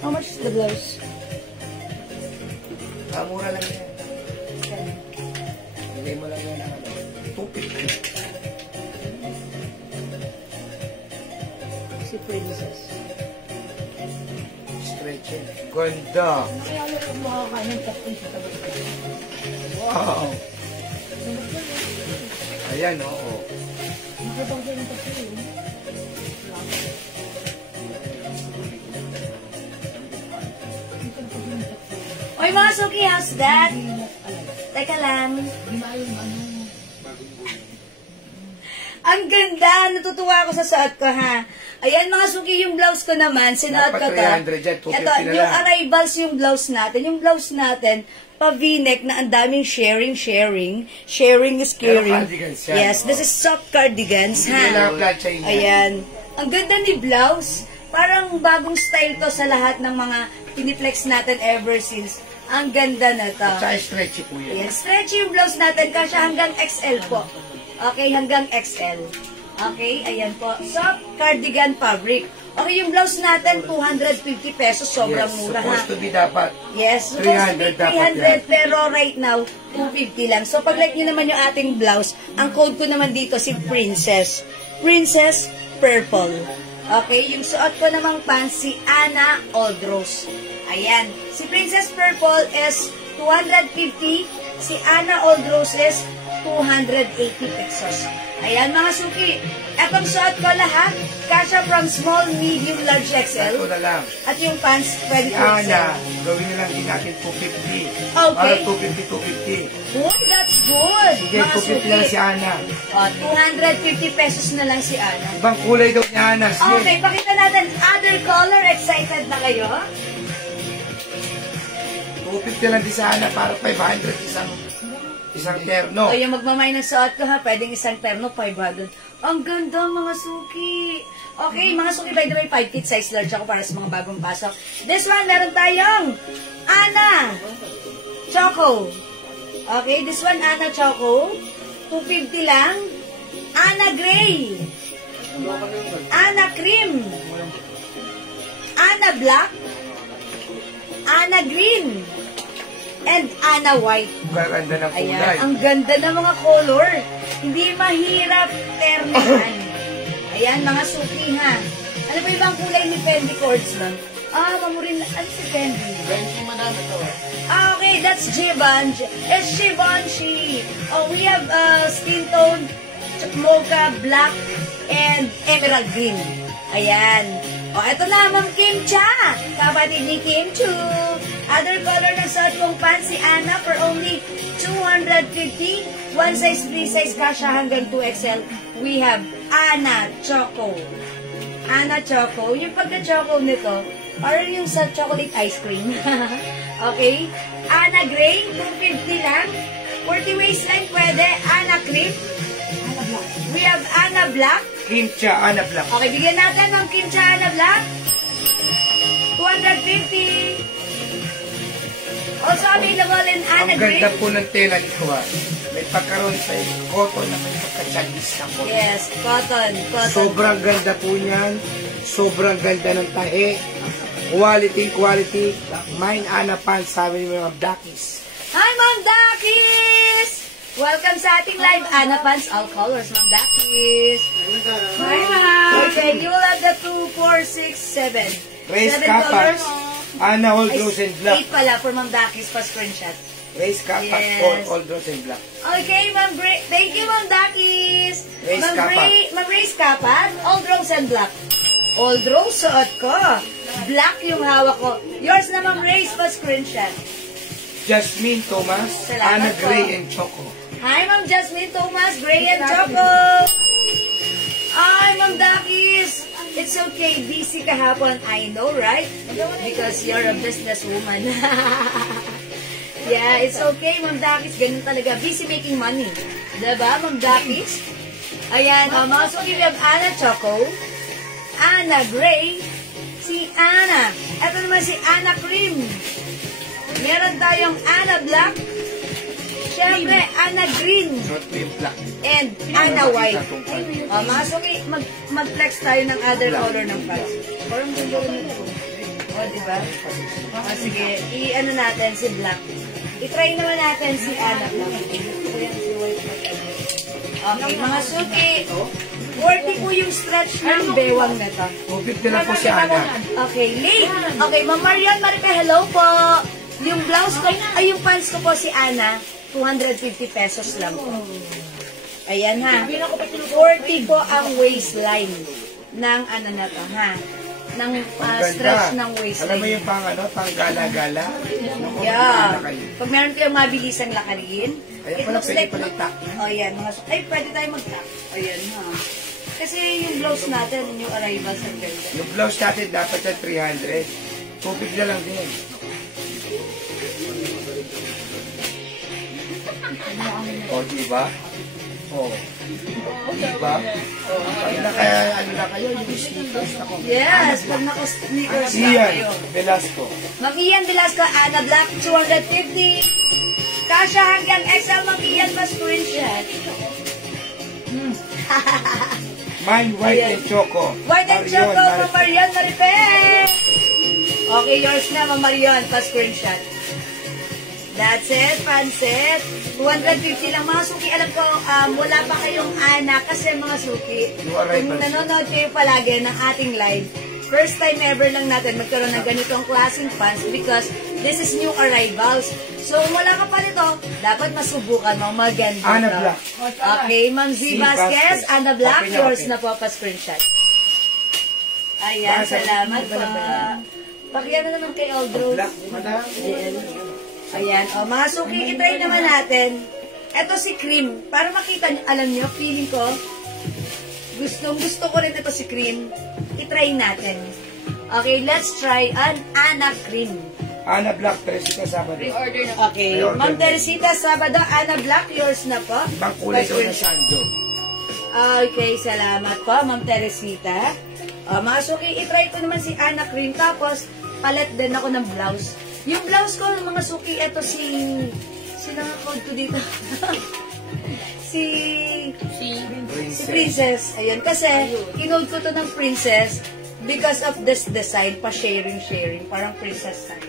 How much is the blouse? Mura lang yan. Bigay mo lang yan. 250. Si Princess. Stretching. Ganda. Kaya mo makakain ng tapin sa tabas. Wow. Ayan, oo. Oy, mga suki, how's that? Teka lang. Ang ganda! Natutuwa ako sa suot ko, ha? Ayan, mga suki, yung blouse ko naman, sinuot ko to. Dapat 300 dyan, 250 Ito, na yung lang. arrivals yung blouse natin. Yung blouse natin, pa-v-neck na ang daming sharing. Sharing is caring. Pero cardigans yan, Yes, this is soft cardigans, Hindi ha? nila plancha yun. Ayan. Ang ganda ni blouse. Parang bagong style to sa lahat ng mga piniplex natin ever since. Ang ganda na to. At saka stretchy po yan. Ayan, stretchy yung blouse natin kasi hanggang XL po. Okay, hanggang XL. Okay, ayan po. Soft cardigan fabric. Okay, yung blouse natin, 250 pesos. Sobrang Yes, mura, ha? supposed to be dapat. Yes, supposed to be 300 dapat 300, pero right now, 250 lang. So, pag like nyo naman yung ating blouse, ang code ko naman dito si Princess. Princess Purple. Okay, yung suot ko namang pants, si Ana Oldrose. Ayan. Si Princess Purple is 250. Si Ana Oldrose is 280 pesos. Ayan, mga suki. Etong suot ko lahat, kasha from small, medium, large, XL. Ito na lang. At yung pants, pwede Si ko Ana, XL. gawin na lang din natin 250. Okay. Para 250. Good, that's good. Sige, Mga 250 na lang si suki. Ana. 250 pesos na lang si Ana. Ibang kulay daw ni Ana. Sige. Okay, pakita natin other color. Excited na kayo? 250 lang din si Ana para 500 isang terno. O, yung magmamay ng suot ko, ha, pwedeng isang terno, 500. Ang ganda, mga suki. Okay, mga suki, by the way, 5 feet size large ako para sa mga bagong pasok. This one, meron tayong Ana Choco. Okay, this one, Ana Choco. 250 lang. Ana Gray. Ana Cream. Ana Black. Ana Green. And Ana White. Gaganda ng kulay. Ayan, ang ganda ng mga color. Hindi mahirap terminan. Ayan, mga suki, ha. Ano pa ibang kulay ni Fendi Cords lang? Mamurin na. Ano si Fendi? Benching madami to. Okay, that's Givenchy. It's Givenchy. Oh, we have skin tone, mocha, black, and emerald green. Ayan. O, eto na, Ma'am Kim Cha. Kapatid ni Kim Chu. Other color na suot kong pants si Ana for only 250. One size, free size, kasha hanggang 2XL. We have Ana Choco. Ana Choco. Yung pagka-choco nito, parang yung sa chocolate ice cream. Okay? Ana Gray, 250 lang. 40 waistline pwede. Ana Cream. We have Ana Black. Kimcha, Ana Black. Okay, bigyan natin ng Kimcha Ana Black. 250. Also available in Ana Ang Green. ganda po ng tela nito, ha. May pagkaroon sa cotton na may pagka-Chinese na cotton. Yes, cotton. Sobrang ganda po niyan. Sobrang ganda ng tahe. Quality. Mine, Ana Pants, sabi ni mga Dakis. Hi, Ma'am Dakis! Welcome sa ating live. Ana Pants, all colors, Ma'am Dakis. Hi, Ma'am. Okay, you will have the 2, 4, 6, 7. Race 7 Kapas. colors. Ana All Rose and Black. 8 pala for Ma'am Dakis pa screenshot. Race Kapas, Yes. All Rose and Black. Okay, Ma'am Bray. Thank you, Ma'am Dakis. Race Ma'am Kapat. Bray, Ma'am Race Kapat, Old Rose and Black. Old Rose, suot ko. Black yung hawak ko. Yours na, Ma'am Race pa screenshot. Jasmine Thomas, Salamat Ana po. Gray and Choco. Hi, Ma'am Jasmine Thomas, Gray and Choco. Hi, Ma'am Dakis. It's okay, busy kahapon. I know, right? Because you're a businesswoman. Yeah, it's okay, Ma'am Dakis. Ganun talaga. Busy making money. Diba, Ma'am Dakis? Ayan, mga suki, we have Ana Choco, Ana Gray, si Ana. Ito naman si Ana Cream. Meron tayong Ana Black, syempre, Ana Green, Not po yung black. and Ana White. Mga suki, mag-flex tayo ng other color ng pants. Parang gundo ko nito. O, diba? Sige, i-ano natin si Black. I-try naman natin si Ana Black. Okay, mga suki. 40 po yung stretch ng bewang na to. 250 lang po si Ana. Okay, late. Okay, Ma'am Marian Marica, hello po. Yung blouse ko, ay yung pants ko po si Ana, 250 pesos lang po. Ayan ha. 40 po ang waistline ng ano na to ha. Ng stretch ng waistline. Alam mo yung pang gala-gala? Yeah. Pag meron kayong mabilisang lakarin, Ayan it pala, looks pwede like... pala i-tuck. Oh, yan. Ay, pwede tayo mag-tuck. Ayan ha. Kasi yung blouse natin, yung arrivals ang ganda. Yung blouse natin dapat sa 300. Tubig na lang din. O, diba? O. Diba? Pag ano na kayo, yung sneakers na ko. Yes, pag naka-sneakers na Ian kayo. Velasco. Ma'am Ian Velasco, Ana Black, 250. Kasha hanggang XL, Ma'am Ian, mas screenshot. Mine, white and choco. White and Marion, choco, Ma'am Marion. Marion Maripel. Okay, yours na, Ma'am Marion, pa screenshot. That's it, Pansit. 250 lang. Mga suki, alam ko, wala pa kayong anak kasi mga suki. Kung nanonood kayo palagi ng ating live, first time ever lang natin magkaroon ng ganitong klaseng pants because this is new arrivals. So, kung wala ka pa nito, dapat masubukan mo. Maganda Ana to. Black. Okay, Ma'am Z. Z. Vasquez, Vasquez. Ana Black, Okay na, yours okay. na po pa screenshot. Ayan, salamat po. Pakyan na naman kay Aldro. Black, madam. Ayan, o mga suki, itry naman natin. Ito si Cream. Para makita niyo, alam niyo, feeling ko, gusto ko rin ito si Cream. Itry natin. Okay, let's try an Ana Cream. Ana Black, Teresita Sabado. Pre-order na. Okay, Ma'am Teresita Sabado, Ana Black, yours na po. Ibang kulay daw na sando. Okay, salamat po, Ma'am Teresita. Mga suki, itry ko naman si Ana Cream. Tapos, palit din ako ng blouse. Yung blouse ko, mga suki, ito si naka-code ko dito. si Princess. Ayun, kasi, kinode ko to ng Princess because of this design, pa-sharing. Parang Princess tayo.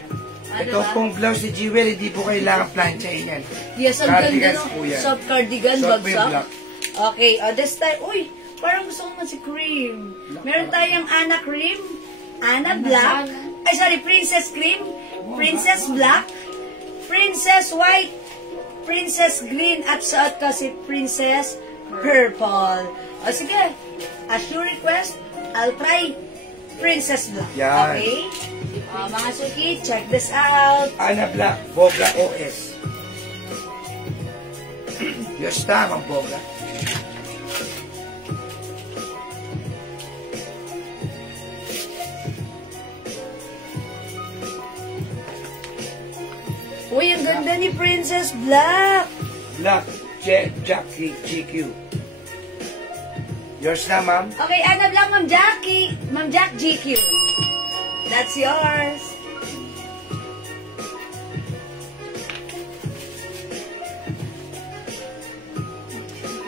Ito pong blouse ni Jewel, hindi po kailangan planchain yan. Yes, ang ganda Cardigans po no? yan. Soft cardigan, Soft bagsak. black. Okay, this time, uy, parang gusto ko naman si Cream. Meron tayong Ana Cream, Ana Black, ay sorry, Princess Cream, Princess Black, Princess White, Princess Green, at suot ko si Princess Purple. O sige, as your request, I'll try Princess Black. Yan. Okay? Mga suki, check this out. Ana Black, Boga OS. Diyos tamang Boga. Uy, ang ganda ni Princess Black. Black, Jackie, GQ. Yours na, ma'am. Okay, Ana Black, Ma'am Jackie. Ma'am Jack GQ. That's yours.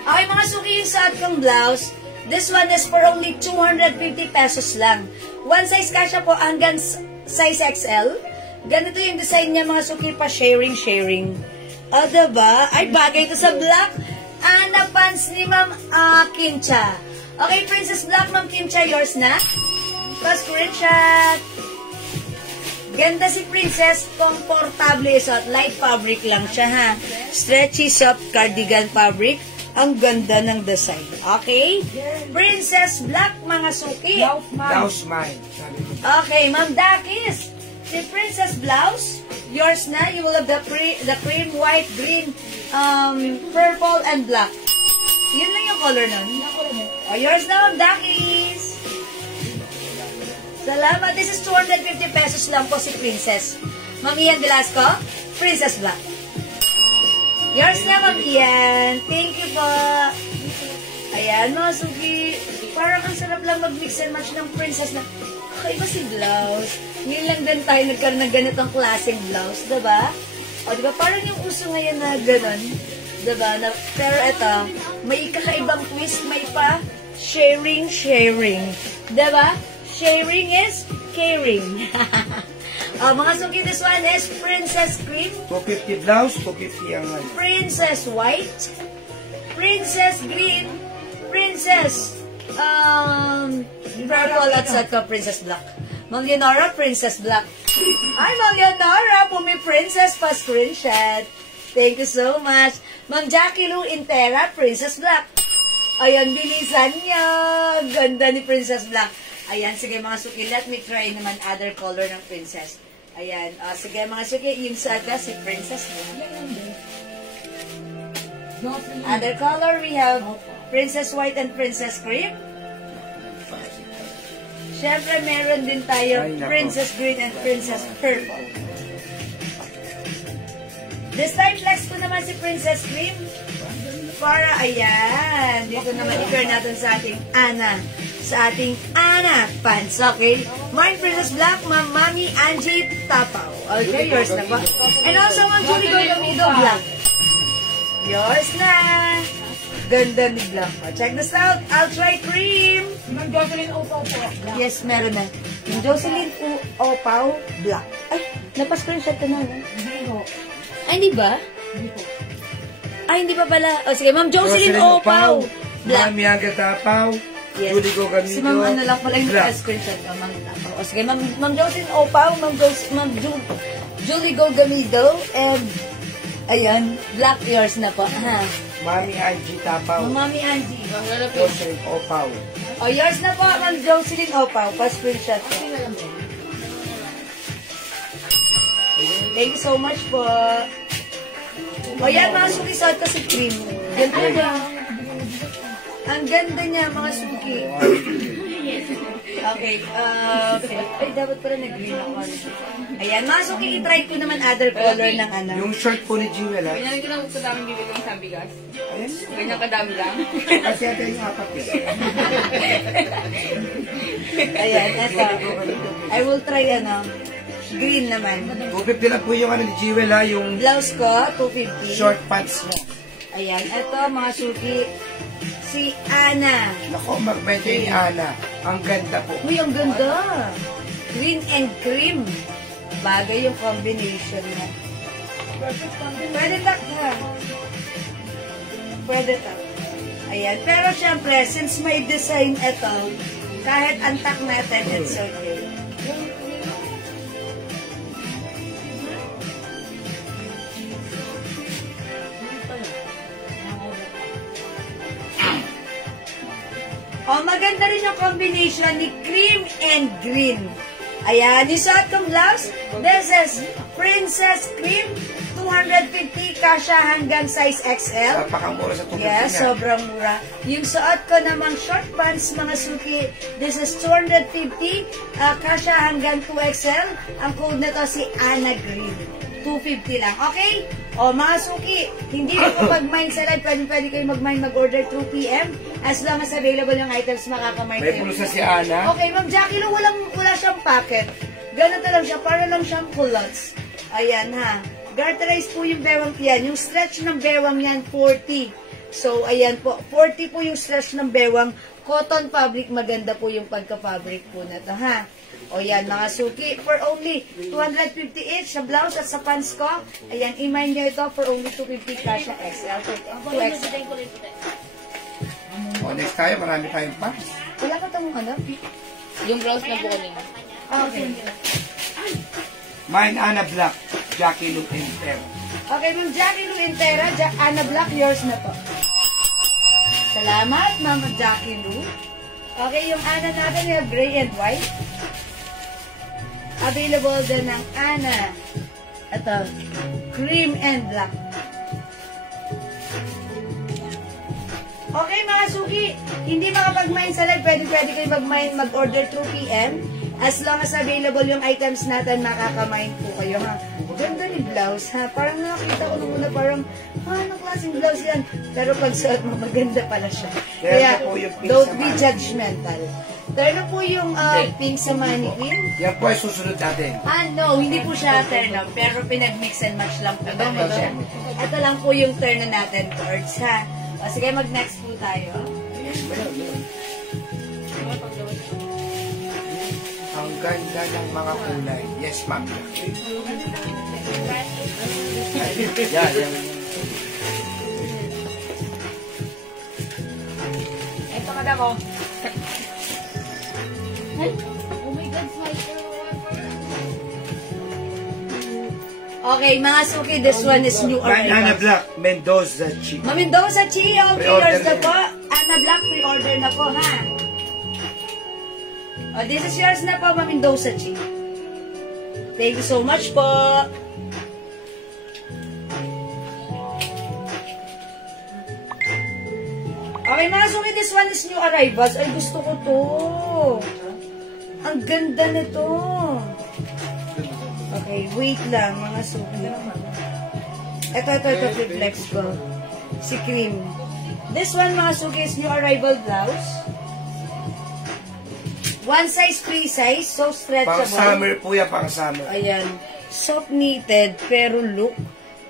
Okay, mga suki, yung suot kong blouse. This one is for only 250 pesos lang. One size kasha po hanggang size XL. Ganito yung design niya, mga suki, pa sharing. O, diba? Ay, bagay ito sa black. Ana pants ni Ma'am Kimcha. Okay, Princess Black, Ma'am Kimcha, yours na. Pa-screenshot. Ganda si Princess, komportable suot. Light fabric lang siya, ha. Stretchy, soft cardigan fabric. Ang ganda ng design. Okay? Princess Black, mga suki. Blouse mine. Okay, Ma'am Dakis. The Princess Blouse, yours na. You will have the cream, white, green, purple, and black. Yun lang yung color nun. Oh, yours na, Ma'am Dakis. Salamat. This is 250 pesos lang po si Princess. Ma'am Ian Velasco, Princess Black. Yours na, Ma'am Ian. Thank you po. Ayan, mga suki. Parang ang sarap lang mag-mix and match ng Princess na kakaiba si blouse. Ngayon lang din tayo nagkaroon ng ganitong klaseng blouse, diba? O, diba? Parang yung uso ngayon na gano'n. Diba? Na, pero ito, may kakaibang twist, may pa sharing. Diba? Sharing is caring. Mga suki, this one is Princess Cream, 250 blouse, 250 ang ano. Princess White, Princess Green, Princess Purple at saka Princess Black. Ma'am Leonora, Princess Black. Ay, Ma'am Leonora, pumi Princess pa screenshot. Thank you so much. Ma'am Jackie Lou Intera, Princess Black. Ayan, bilisan niya. Ganda ni Princess Black. Ayan, sige mga suki, let me try naman other color ng Princess. Ayan, sige mga suki, yung sada si Princess Black. Other color, we have Princess White and Princess Cream. Siyempre, meron din tayo Princess Green and Princess Purple. This time, flex ko naman si Princess Cream. Para, ayan, dito naman i-pair natin sa ating Ana. Sa ating Ana pants, okay? Mine, Princess Black, Mami Angie Tapaw. Okay, yours na ba? And also, Ma'am Julie Gogamido Black. Yours na. Ganda ni Black. Check this out. I'll try cream. Ma'am Jocelyn Opaw po. Yes, meron na. Yung Jocelyn Opaw Black. Ay, napas-screenshot na na. Hindi po. Ay, hindi ba? Hindi po. Ay, hindi pa pala. O, sige, Ma'am Jocelyn Opaw Black. Mami Aga Tapaw. Yes. Julie Gogamido. Si Ma'am ano lang pala yung Black. napas-screenshot. Ma'am Tapaw. O, sige, Ma'am Jocelyn Opaw, Ma'am Julie Gogamido, and ayan, Black yours na po. Ha? Mami Angie Tapaw. Mami Angie. Jocelyn Opaw. O, yours na po, Ma'am Jocelyn Opaw. Pa-screenshot po. Thank you so much po. O yan, mga suki, suot ko si cream. Ganda niya. Ang ganda niya, mga suki. Okay, okay. Ay, dapat pala nag-green ako. Ayan, mga suki, itry ko naman other color ng ano. Yung short po ni Jewel, ha? Ganyan ko lang kadaming bibig ng isang bigas. Ayan. Ganyan kadami lang. Kasi ito yung apat eh. Ayan, eto. I will try ano. Green naman. 250 lang po yung ano ni Jewel, ha? Yung Blouse ko, 250. short pants mo. Ayan, eto mga suki. Si Ana. Nako, magbenta ni Ana. Ang ganda po. Uy, ang ganda. Green and cream. Bagay yung combination niya. Pwede tak ha. Pwede tak. Ayan. Pero syempre, since may design ito, kahit antak natin, it's okay. Oh, maganda rin yung combination ni cream and green. Ayan, yung suot kong blouse, this is Princess Cream, 250, kasha hanggang size XL. Napakamura sa 250 Yes, niya. sobrang mura. Yung suot ko namang short pants, mga suki, this is 250, kasha hanggang 2XL. Ang code na to si Ana Green. 250 lang. Okay? O, mga suki, hindi na po mag-mine sa live. Pwede kayo mag-mine, mag-order 2 p.m. As long as available yung items, makakamine May kayo. pulusa si Ana. Okay, Ma'am Jackie, no, wala siyang packet. Ganito lang siya, para lang siyang culottes. Ayan, ha. Garterize po yung bewang yan. Yung stretch ng bewang yan, 40. So, ayan po. 40 po yung stretch ng bewang. Cotton fabric, maganda po yung pagka-fabric po na to, ha. O yan, mga suki, for only 250 each sa blouse at sa pants ko. Ayan, i-mine nyo ito for only 250 kasha XL. 2XL. O, next tayo, marami tayong pants. Wala ka tamang ano? Yung blouse na po kanina. Okay. Mine Ana Black, Jackie Lou Inter. Okay, Ma'am Jackie Lou Intera, Ana Black, yours na po. Salamat, Ma'am Jackie Lou. Okay, yung Ana natin, we have gray and white. Available din ng Ana. Ito, cream and black. Okay, mga suki, hindi makapag-mine sa live. Pwede kayo mag-mine, mag-order 2 p.m. As long as available yung items natin, makaka-mine po kayo, ha? Ganda ni blouse, ha? Parang nakakita ko nung una, parang, anong klaseng blouse yan? Pero pag suot mo, maganda pala siya. Kaya, po yung pink don't sa be mannequin. judgmental. Turn po yung pink sa mannequin. Yan po ay susunod natin. No, hindi po siya turn up, pero pinag-mix and match lang po natin siya. Ito lang po yung turn na natin, Torch, ha? O, sige, mag-next po tayo. Ang ganda ng mga kulay. Yes, ma'am. Yan, yan. Ito ka ko. Oh my God, smile. Okay, mga suki, this one is new Banana arrival. Black, Mendoza Chi. Mendoza Chi, okay, Pre-order yours na na po. Ana Black, pre-order na po, ha? Oh, this is yours na po, Mendoza Chi. Thank you so much po. Okay, mga suki, this one is new arrivals. Ay, gusto ko to. Ang ganda nito. Okay, wait lang, mga suki. Ito, flex ko. Si Cream. This one, mga suki, is new arrival blouse. One size, free size, so stretchable. Pang summer po yan, pang summer. Ayan. Soft knitted, pero look,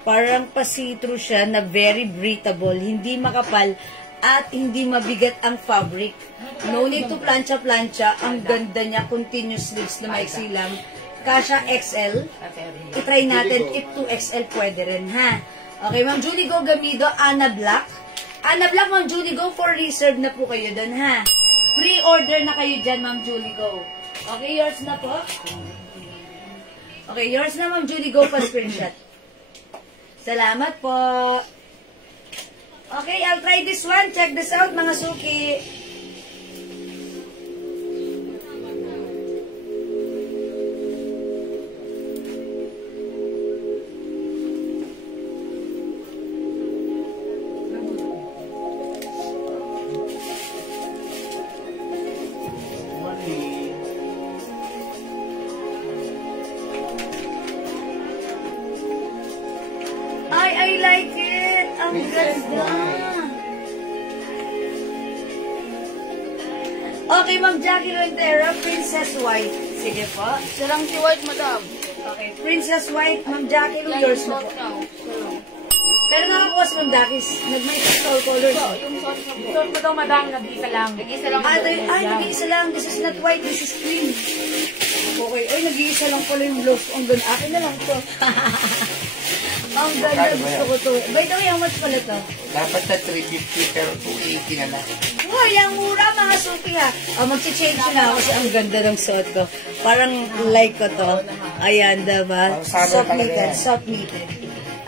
parang pa-see-through siya na very breathable, hindi makapal, at hindi mabigat ang fabric. No need to plancha-plancha. Ang ganda niya, continuous sleeves na maiksi lang. Kasha XL. I-try natin if 2XL pwede rin, ha? Okay, Ma'am Julie Go Gamido, Ana Black. Ana Black, Ma'am Julie Go, for reserve na po kayo dun, ha? Pre-order na kayo dyan, Ma'am Julie Go. Okay, yours na po. Okay, yours na, Ma'am Julie Go, pa screenshot. Salamat po. Okay, I'll try this one. Check this out, mga suki. I like it. Ang ganda. Okay, Ma'am Jackie Rentera, Princess White. Sige po. Sarang si White, madam. Okay, Princess White, Ma'am Jackie, yours na po. Pero nakakuha si Ma'am Jackie, nag-make stole colors. Yung sauce mo daw, madam, nag-isa lang. Nag-isa lang. Nag-iisa lang. This is not white, this is cream. Okay, ay, nag-iisa lang pala yung blouse. Ang ganda. Akin na lang to. Ang ganda, gusto ko to. By the way, how much pala to? Dapat na 350 pero 280 na lang. Uy, ang mura mga suki ha. Mag-change na ako kasi ang ganda ng suot ko. Parang like ko to. Ayan, diba? Soft knitted, soft knitted.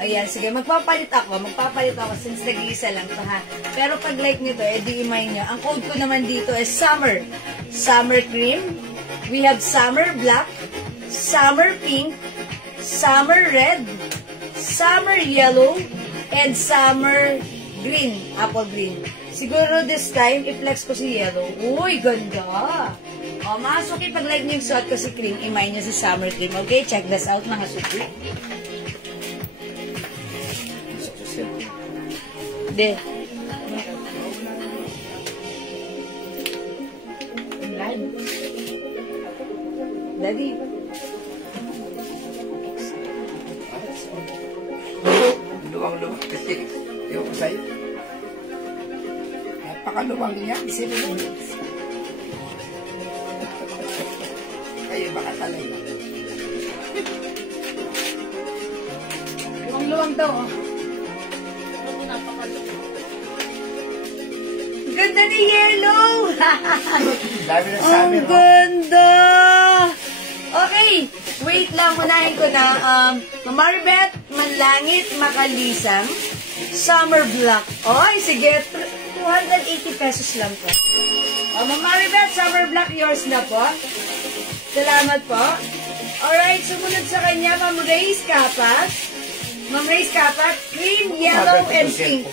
Ayan, sige, magpapalit ako since nag-iisa lang to ha. Pero pag like nito, di imay nyo. Ang code ko naman dito is summer. Summer cream. We have summer black, summer pink, summer red, summer yellow, and summer green, apple green. Siguro this time, i-flex ko si yellow. Uy, ganda! O, mga suki, pag like nyo yung suot ko si cream, imay nyo si summer cream. Okay, check this out, mga suki. De. Daddy. Luwang-luwang kasi. Ewan ko sa'yo. Napakaluwang niya. Isipin mo. Kayo baka talay. Luwang-luwang daw, oh. Ganda ni yellow! Dami na Ang sabi, no? ganda! Okay, wait lang, unahin ko na. Maribeth, Manlangit, Makalisang, Summer Black. Oy, sige, 280 pesos lang po. Maribeth, Summer Black, yours na po. Salamat po. Alright, sumunod sa kanya, Ma'am Reyes Kapat. Ma'am Reyes Kapat, cream, yellow, and pink.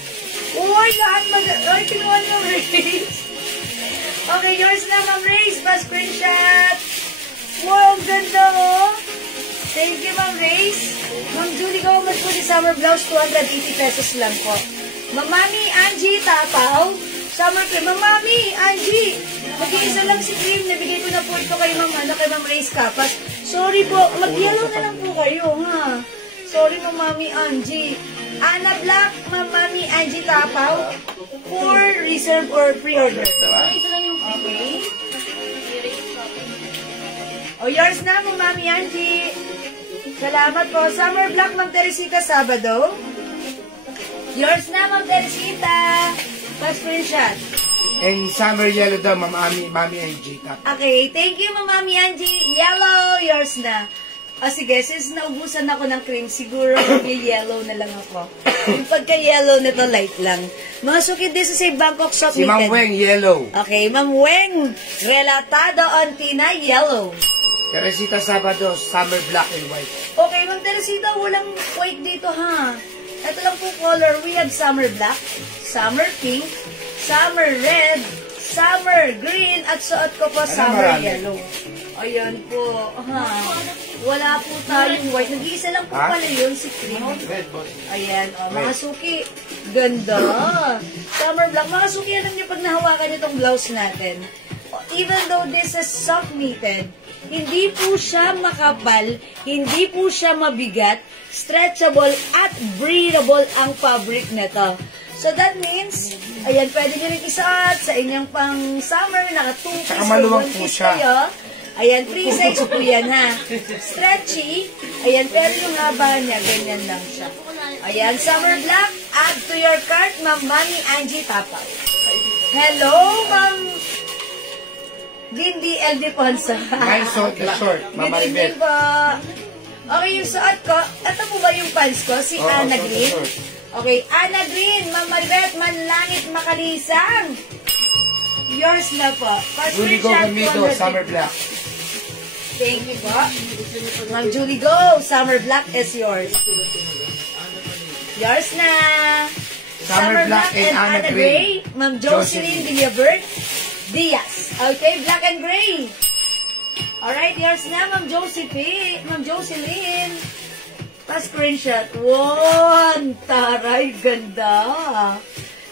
Uy, lahat ay, kinuha niyo, Ma'am Reyes. Okay, yours na, Ma'am Reyes. Pa-screenshot. Wow, ang ganda, oh. Thank you, Ma'am Reyes. Ma'am Julie, go much po si summer blouse, 280 pesos lang po. Mami Angie Tapaw, summer cream. Mami Angie, mag-iisa lang si cream. Nabigay ko na po ito kay Ma'am Reyes Kapas. Sorry po, mag-yellow na lang po kayo, ha. Sorry, Mami Angie. Ana Black, Mami Angie Tapaw, for reserve or pre-order. Okay. O, yours na, Mami Angie. Salamat po. Summer Black, Ma'am Teresita Sabado. Yours na, Ma'am Teresita. Pa-screenshot. And summer yellow daw, Mami Angie. Okay, thank you, Mami Angie. Yellow, yours na. Sige, since naubusan ako ng cream, siguro mag-yellow na lang ako. Yung pagka-yellow nito, light lang. Mga suki, this is a Bangkok soft Si knitted. Ma'am Weng, yellow. Okay, Ma'am Weng, Relatado Antina, yellow. Teresita Sabado, summer black and white. Okay, Ma'am Teresita, walang white dito, ha? Ito lang po color. We have summer black, summer pink, summer red, summer green, at suot ko po summer marami? yellow. Ayan po. Ha. Wala po tayong white. Nag-iisa lang po Ha? pala yun, si cream. Red, boss. Ayan, mga suki. Ganda. Summer black. Mga suki, alam niyo pag nahawakan itong blouse natin, even though this is soft knitted, hindi po siya makapal, hindi po siya mabigat, stretchable, at breathable ang fabric nito. So that means, ayan, pwede nyo rin isuot sa inyong pang summer, naka 2-piece Saka or maluwag 1 po piece siya. kayo. Ayan, free size po yan, ha. Stretchy. Ayan, pero yung haba niya, ganyan lang siya. Ayan, summer black. Add to your cart, Ma'am Mami Angie Tapal. Hello, Ma'am Lindy L. Deponsa. Mine short na short, Mama Good evening Ribet. po. Okay, yung suot ko, ito po ba yung pants ko? Si Oo, Ana short na Green? short. Okay, Ana Green, Ma'am Ribet, Manlangit, Makalisang. Yours na po. Julie Go Gamido, summer black. Thank you po. Ma'am Julie Go, Summer Black is yours. Yours na. Summer Black and Ana Gray. Ma'am Jocelyn Villabert Diaz. Okay, black and gray. Alright, yours na, Ma'am Josephine. Ma'am Jocelyn. Pa-screenshot. Wow, taray, ganda.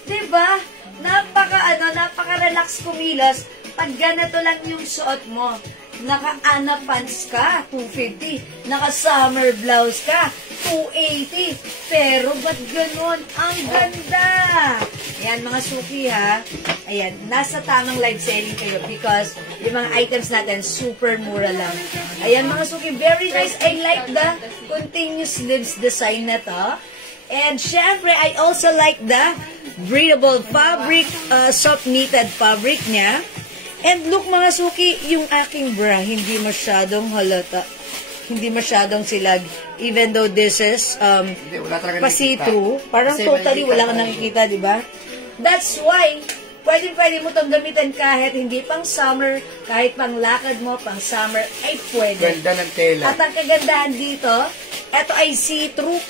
Diba? Napaka-relax kumilos. Pag ganito lang yung suot mo. Naka-ana pants ka, 250. Naka-summer blouse ka, 280. Pero ba't ganun? Ang ganda! Ayan, mga suki ha. Ayan, nasa tamang live selling kayo because yung mga items natin, super mura lang. Ayan, mga suki, very nice. I like the continuous sleeves design na to. And syempre, I also like the breathable fabric, soft knitted fabric niya. And look mga suki, yung aking bra, hindi masyadong halata. Hindi masyadong silag. Even though this is Hindi, wala talaga pa-see-through. Parang Kasi totally makikita wala kang pa rin. nakikita, di ba? That's why, pwede mo itong gamitin kahit hindi pang summer, kahit pang lakad mo, pang summer, ay pwede. Ganda ng tela. At ang kagandahan dito, ito ay see-through,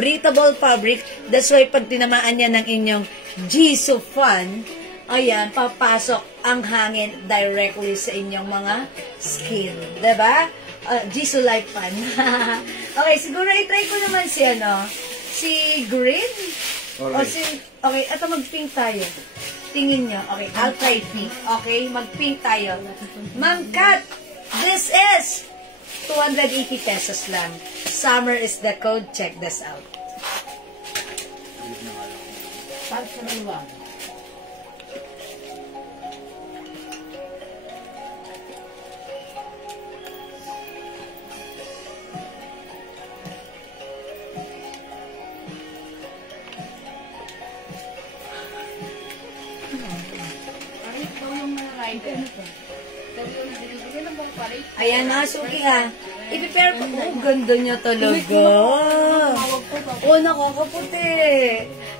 breathable fabric. That's why pag tinamaan niya ng inyong Jisoo fan, ayan, papasok ang hangin directly sa inyong mga skin. Diba? Jisoo Life Fan. Okay, siguro i-try ko naman si Green. Okay, ito mag-pink tayo. Tingin nyo. Okay, I'll try pink. Okay, mag-pink tayo. Ma'am Kat, this is 280 pesos lang. Summer is the code. Check this out. Ayan, mga suki ha. I-prepare ko. Oh, ganda niya talaga. Oh, nakakaputi.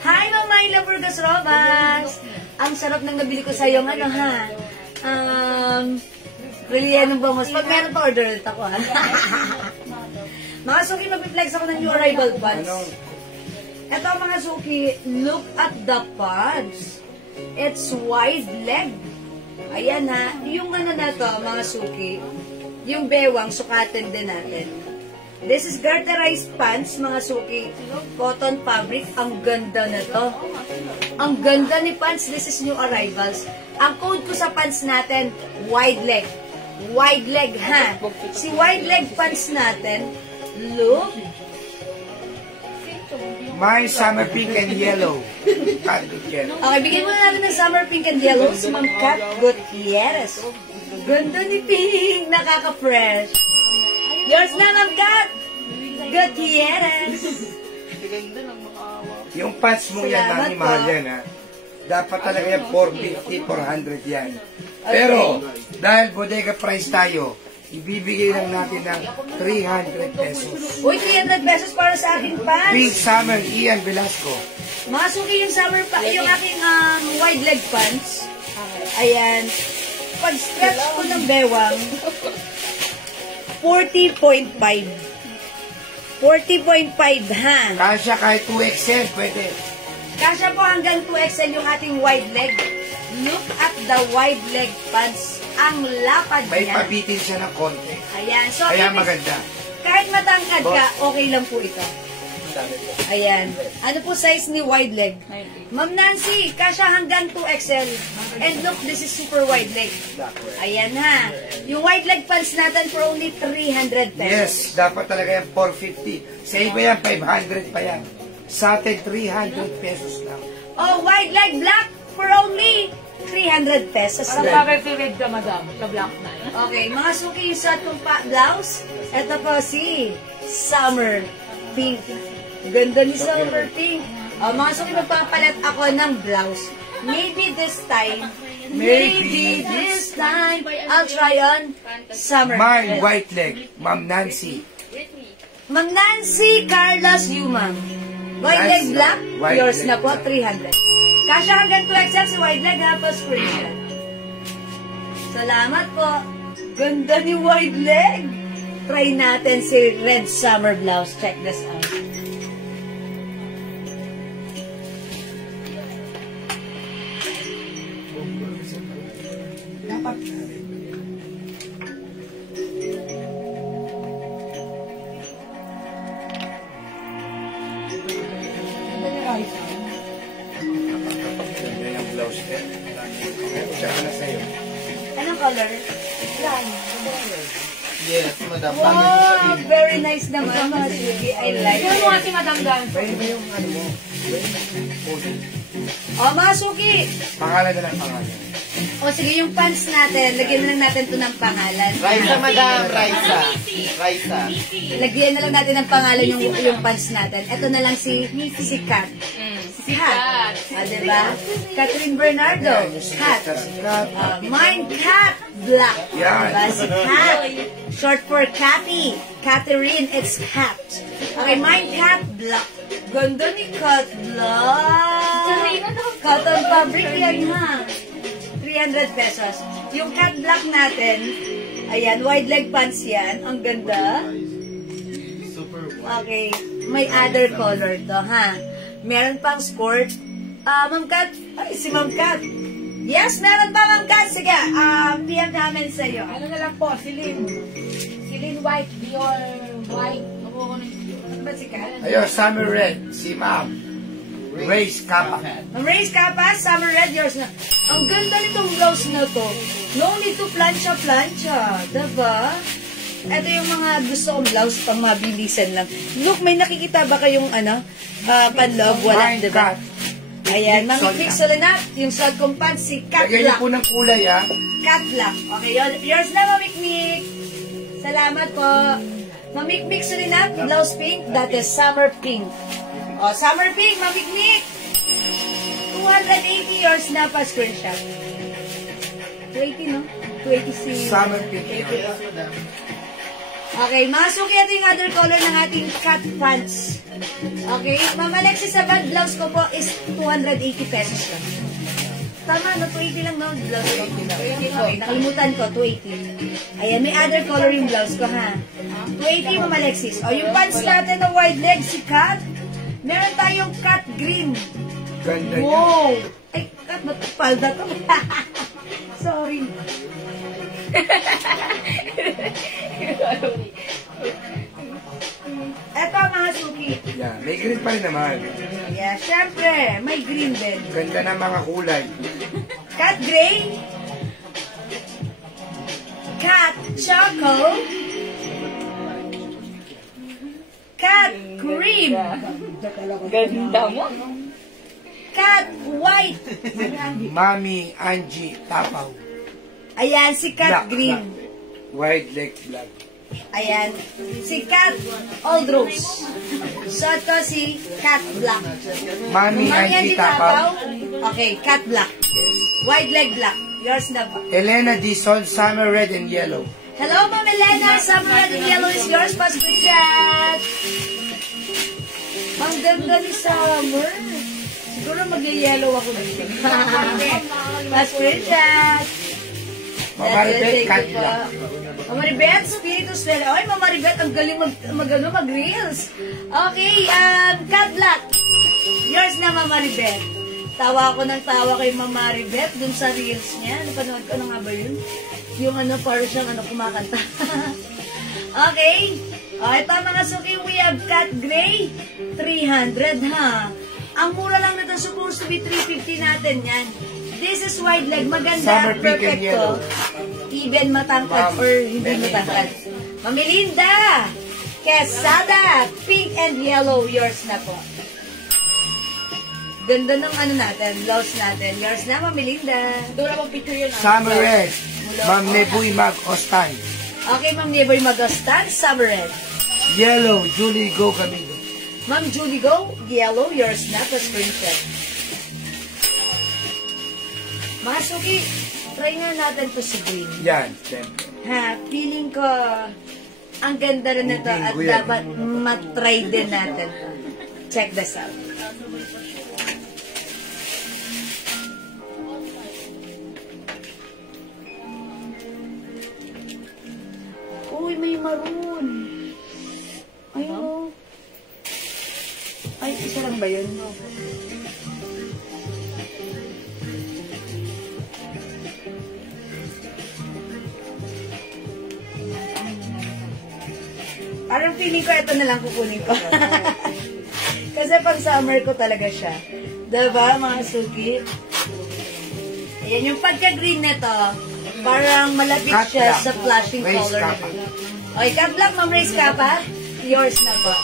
Hi, Mama Ila Burgos Robas. Ang sarap ng nabili ko sa'yo. Ano ha? Brilliant ng bangos. Pag meron pa, order ulit ako ha. Mga suki, mag-flex ako ng new arrival pads. Ito mga suki, look at the pads. It's wide leg. Ayan ha, yung ano na to, mga suki, yung bewang, sukatin din natin. This is garterized pants, mga suki, cotton fabric, ang ganda na to. Ang ganda ni pants, this is new arrivals. Ang code ko sa pants natin, wide leg. Wide leg, ha? Si wide leg pants natin, look. My summer pink and yellow. Okay, bigyan mo na natin ng summer pink and yellow. Si Ma'am Kat Gutierrez. Ganda ni Pink. Nakaka-fresh. Yours na, Ma'am Kat Gutierrez. Yung pants mo yan, mami, mahal yan, ha? Dapat talaga yan, 450, 400 yan. Pero, dahil bodega price tayo, ibibigay lang natin ng 300 pesos. Uy, 300 pesos para sa aking pants. Pink Summer, Ian Velasco. Mga suki yung summer pa, yung aking wide leg pants. Ayan. Pag stretch ko ng bewang, 40.5. 40.5 ha. Kasya kahit 2XL, pwede. Kasya po hanggang 2XL yung ating wide leg. Look at the wide leg pants. Ang lapad May niya. pabitin siya ng konti. Ayan. So, Kaya maganda. kahit matangkad ka, okay lang po ito. Ayan. Ano po size ni wide leg? Ma'am Nancy, kasya hanggang 2XL. And look, this is super wide leg. Ayan ha. Yung wide leg pants natin for only 300 Yes, pesos. dapat talaga yan 450. Sa iba yan, 500 pa yan. Sa atin, 300 pesos lang. Oh, wide leg black for only 300 pesos. Parang bagay si Red ka, madam. Sa black na. Okay, mga suki yung suot kong blouse. Ito po si Summer Pink. Ganda ni Summer Pink. Mga suki, magpapalit ako ng blouse. Maybe this time, I'll try on Summer. My white leg, Ma'am Nancy. Ma'am Nancy Carlos Yumang. White leg black, White yours leg na po, black. 300. Kasya hanggang 2XL si white leg ha, pa screenshot. Salamat po. Ganda ni white leg. Try natin si red summer blouse. Check this out. Dapat. Ganda yung blouse ka. Meron siya na sa'yo. Anong color? Yes, madam. Wow, very nice naman mga suki. I like Sino mo nga it. si Madam Dan? Pwede ba yung ano mo? Mga suki. Pangalan na lang pangalan. O sige, yung pants natin, lagyan na lang natin ito ng pangalan. Raisa, madam. Raisa. Raisa. Lagyan na lang natin ng pangalan yung pants natin. Ito na lang si Kat. Si Kat. Diba? Catherine Bernardo. Kat. Mine Kat Black. Yan. Diba? Si Kat. Short for Kathy. Catherine, it's Kat. Okay, mine Kat Black. Ganda ni Kat Black. Cotton fabric yan ha. 300 pesos. Yung Kat Black natin, ayan, wide leg pants yan. Ang ganda. Super Okay, may other color to, ha? Meron pang sport. Ma'am Kat, ay, si Ma'am Kat. Yes, meron pa, Ma'am Kat. Sige, PM namin sa'yo. Ano na lang po, Celine. Celine White, Dior White. Ano ba si Kat? Ayun, Summer Red, si Ma'am. Race Kappa. Ma'am Reyes Kapas, Summer Red, yours na. Ang ganda nitong blouse na to. No need to plancha-plancha. Diba? Ito yung mga gusto kong blouse pang mabilisan lang. Look, may nakikita ba kayong panloob? Wala, Mine diba? Kat. Ayan, Mami Sol Quick na. Solanat, yung suot kong pants, si Kat Lagyan niyo Black. po ng kulay, ha? Kat Black. Okay, yours na, Mami Quick. Salamat po. Mami Quick Solanat, blouse pink, that is summer pink. O, summer pink, Mami Quick. 280 yours na pa screenshot. 280, no? 280 si... Summer pink. Yes, madam. Okay, mga suki, ito yung other color ng ating cat pants. Okay, Ma'am Alexis, sa bag blouse ko po is 280 pesos lang. Tama, no? 280 lang, no? Blouse ko. 280 po. Nakalimutan ko, 280. Ayan, may other color yung blouse ko, ha? 280, Ma'am Alexis. O, yung pants natin na wide leg, si Cat. Meron tayong cat green. Ganda niya. Wow! Ay, Cat, ba't palda to? Sorry. Eto mga suki. Yan, may green pa rin naman. Yeah, syempre, may green din. Ganda ng mga kulay. Cat gray. Cat choco. Cat cream. Ganda mo. Cat white. Mami Angie Tapaw. Ayan, si Cat Black, green. White leg black. Ayan, si Cat Old Rose. Suot ko si Cat Black. Mami Angie Tapaw. Okay, Cat Black. White leg black. Yours na ba? Elena Dizon, Summer Red and Yellow. Hello, Ma'am Elena. Summer red and yellow is yours. Pa-screenshot. Ang ganda ni Summer. Siguro mag-yellow ako dito. Pa-screenshot. Mamaribet, Cadillac. Mamaribet, Spiritus Well. Ay, Mamaribet, ang galing mag-reels. Okay, Cadillac. Yours na, Mamaribet. Tawa ko ng tawa kay Mamaribet dun sa reels niya. Napanood ko na nga ba yun? Yung parang siyang kumakanta. Okay. Ito mga suki, we have cat gray. 300 ha. Ang mura lang nito, supposed to be 350 natin yan. This is wide leg. Maganda. Summer pink and Perfecto. yellow. Even matangkad or hindi matangkad. Mamilinda. Quesada. Pink and yellow. Yours na po. Ganda ng natin. Blouse natin. Yours na, Mamilinda. Doon na picture yun. Summer red. Ma'am Nebuy Mag-Ostan. Okay, Ma'am Neighbor Magostan. Summer red. Yellow, Julie Go Camilo. Ma'am Julie Go. Yellow. Yours na. Plus screenshot. Mga suki, try nga natin to si green. Yan, siyempre. Ha, feeling ko, ang ganda rin nito at Hindi ko yan. dapat matry din natin to. Check this out. Uy, may maroon. Ay, oh. Ay, isa lang ba yun? Parang feeling ko ito na lang kukunin ko. Kasi pang summer ko talaga siya. Diba, mga suki? Ayan, yung pagka-green nito, parang malapit Cut siya lang. sa flashing Race color. kappa. Okay, cut lang, Ma'am Race Kappa. Yours na po.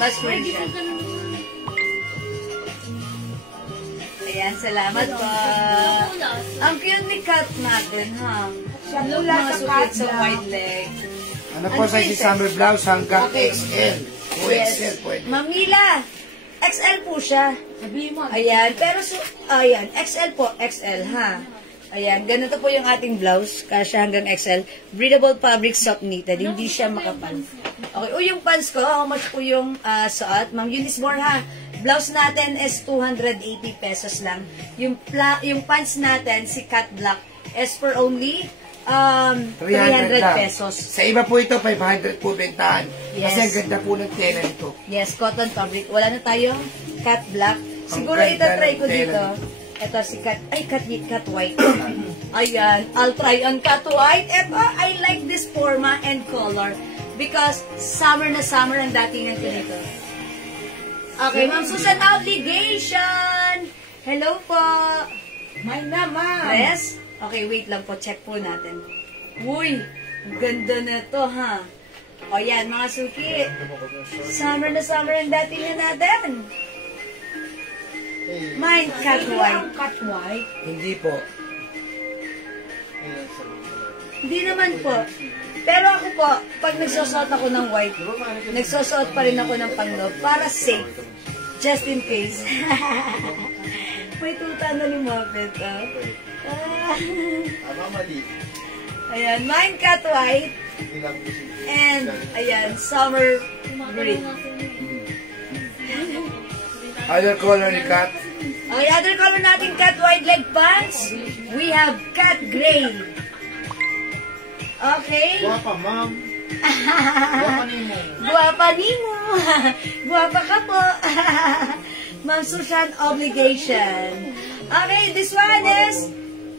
Mas screenshot. Ayan, salamat po. Ang cute ni cut natin, ha? Siya Look, mula mga sa suki cut sa lang. white leg. Ano po sa si Summer Blouse hanggang Okay. XL? O XL pwede. Mamila, XL po siya. Sabihin mo. Ayan, pero ayan, XL po, XL ha. Ayan, ganito po yung ating blouse, kasya hanggang XL. Breathable fabric, soft knitted, hindi siya makapal. Okay, o yung pants ko, how much po yung suot? Ma'am Eunice Moore ha, blouse natin is 280 pesos lang. Yung pants natin, si Cat Black, is for only 300 lang. pesos. Sa iba po ito, 500 po bentahan. Yes. Kasi ang ganda po ng tela nito. Yes, cotton fabric. Wala na tayong cat black. Siguro Ang ganda itatry ng ko tela dito. Ito si cat white. Ayan, I'll try on cat white. Ito, I like this forma and color because summer na summer ang datingan ko dito. Okay, Ma'am Susan, obligation! Hello po! May naman. Yes? Okay, wait lang po. Check po natin. Uy, ganda na to, ha? O yan, mga suki. Summer na summer ang datingan natin. Mine, cat white. Cut white. Hindi po. Hindi naman po. Pero ako po, pag nagsusuot ako ng white, nagsusuot pa rin ako ng panglob para safe. Just in case. May tuta na ni Muppet, ah. Mali. Ayan, mine cat white. And, ayan, summer green. Other color ni Kat. Okay, other color natin cat white leg pants. We have cat gray. Okay. Guwapa, ma'am. Guwapa ni mo. Guwapa ni mo. Guwapa ka po. Ma'am Susan, obligation. Okay, this one is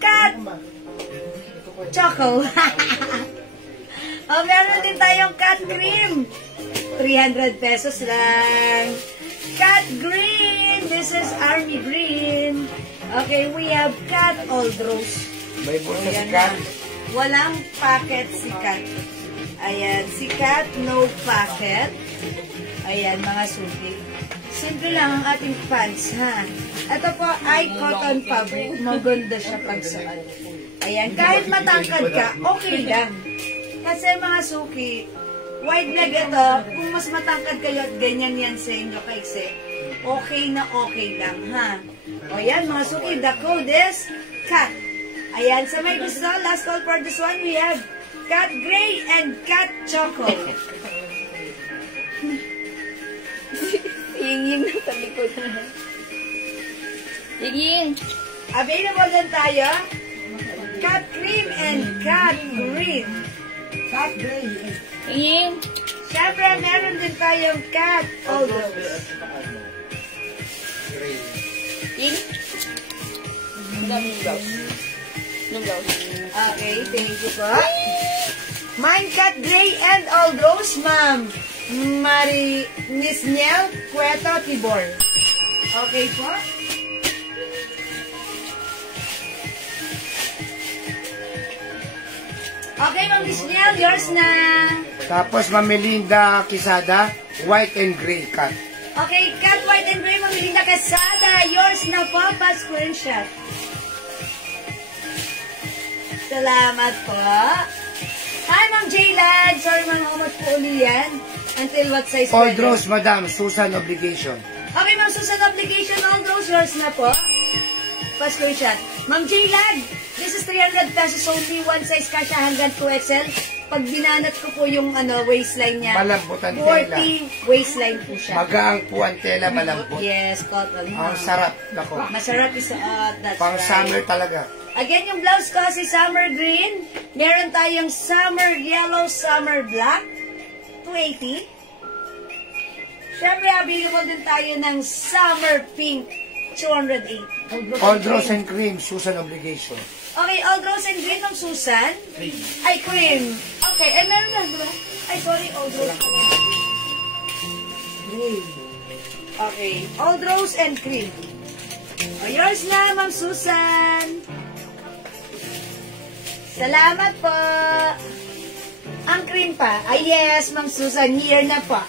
cat choco. Oh, meron din tayong cat cream. 300 pesos lang. Cat green. This is army green. Okay, we have cat old rose. May bulsa si Ayan Kat. na. Walang packet si cat. Ayan, si cat no packet. Ayan, mga suki. Simple lang ang ating pants, ha? Ito po ay cotton fabric. Maganda siya pag suot. Ayan, kahit matangkad ka, okay lang. Kasi mga suki, wide leg ito, kung mas matangkad kayo at ganyan yan sa inyo kaiksi, okay na okay lang, ha? O yan, mga suki, the code is cat. Ayan, sa may gusto, last call for this one, we have Cat Gray and Cat Choco. Ying-ying na sa likod. Ying-ying. Available din tayo. Cat Cream and Cat Green. Cat Gray. Ying-ying. Siyempre, meron din tayong Cat Aldous. Ying. Yung blouse. Yung blouse. Okay, thank you po. Mine Cat Gray and Aldous, Ma'am Marie Nisniel Cueto Tibor. Okay po. Okay, Ma'am Nisniel, yours na. Tapos Ma'am Melinda Quisada, white and gray cat. Okay, Cat White and Gray, Ma'am Melinda Casada, yours na po, pa-screenshot. Salamat po. Hi, Ma'am Jaylan. Sorry, Ma'am, how much po uli yan? Until what size Old pwede? Rose, Madam, Susan Obligation. Okay, Ma'am Susan, application on those yours na po. Pa-screenshot. Ma'am Jaylan, this is 300 pesos only, one size kasha hanggang 2XL. Pag binanat ko po yung waistline niya, Malambutan tela. 40 waistline po siya. Magaang po ang tela, malambot. Yes, cotton. Ang sarap, nako. Masarap is that's Pang right. summer talaga. Again, yung blouse ko si summer green. Meron tayong summer yellow, summer black. 280. Siyempre, available din tayo ng summer pink. 208. Old Rose and Cream, Susan Obligation. Okay, Old Rose and Green ng Susan. Ay, cream. Okay, eh, meron na, bro. Ay, sorry, Old Rose. Okay, Old Rose and Cream. O, yours na, Ma'am Susan. Salamat po. Ang cream pa. Ay, yes, Ma'am Susan. Here na po.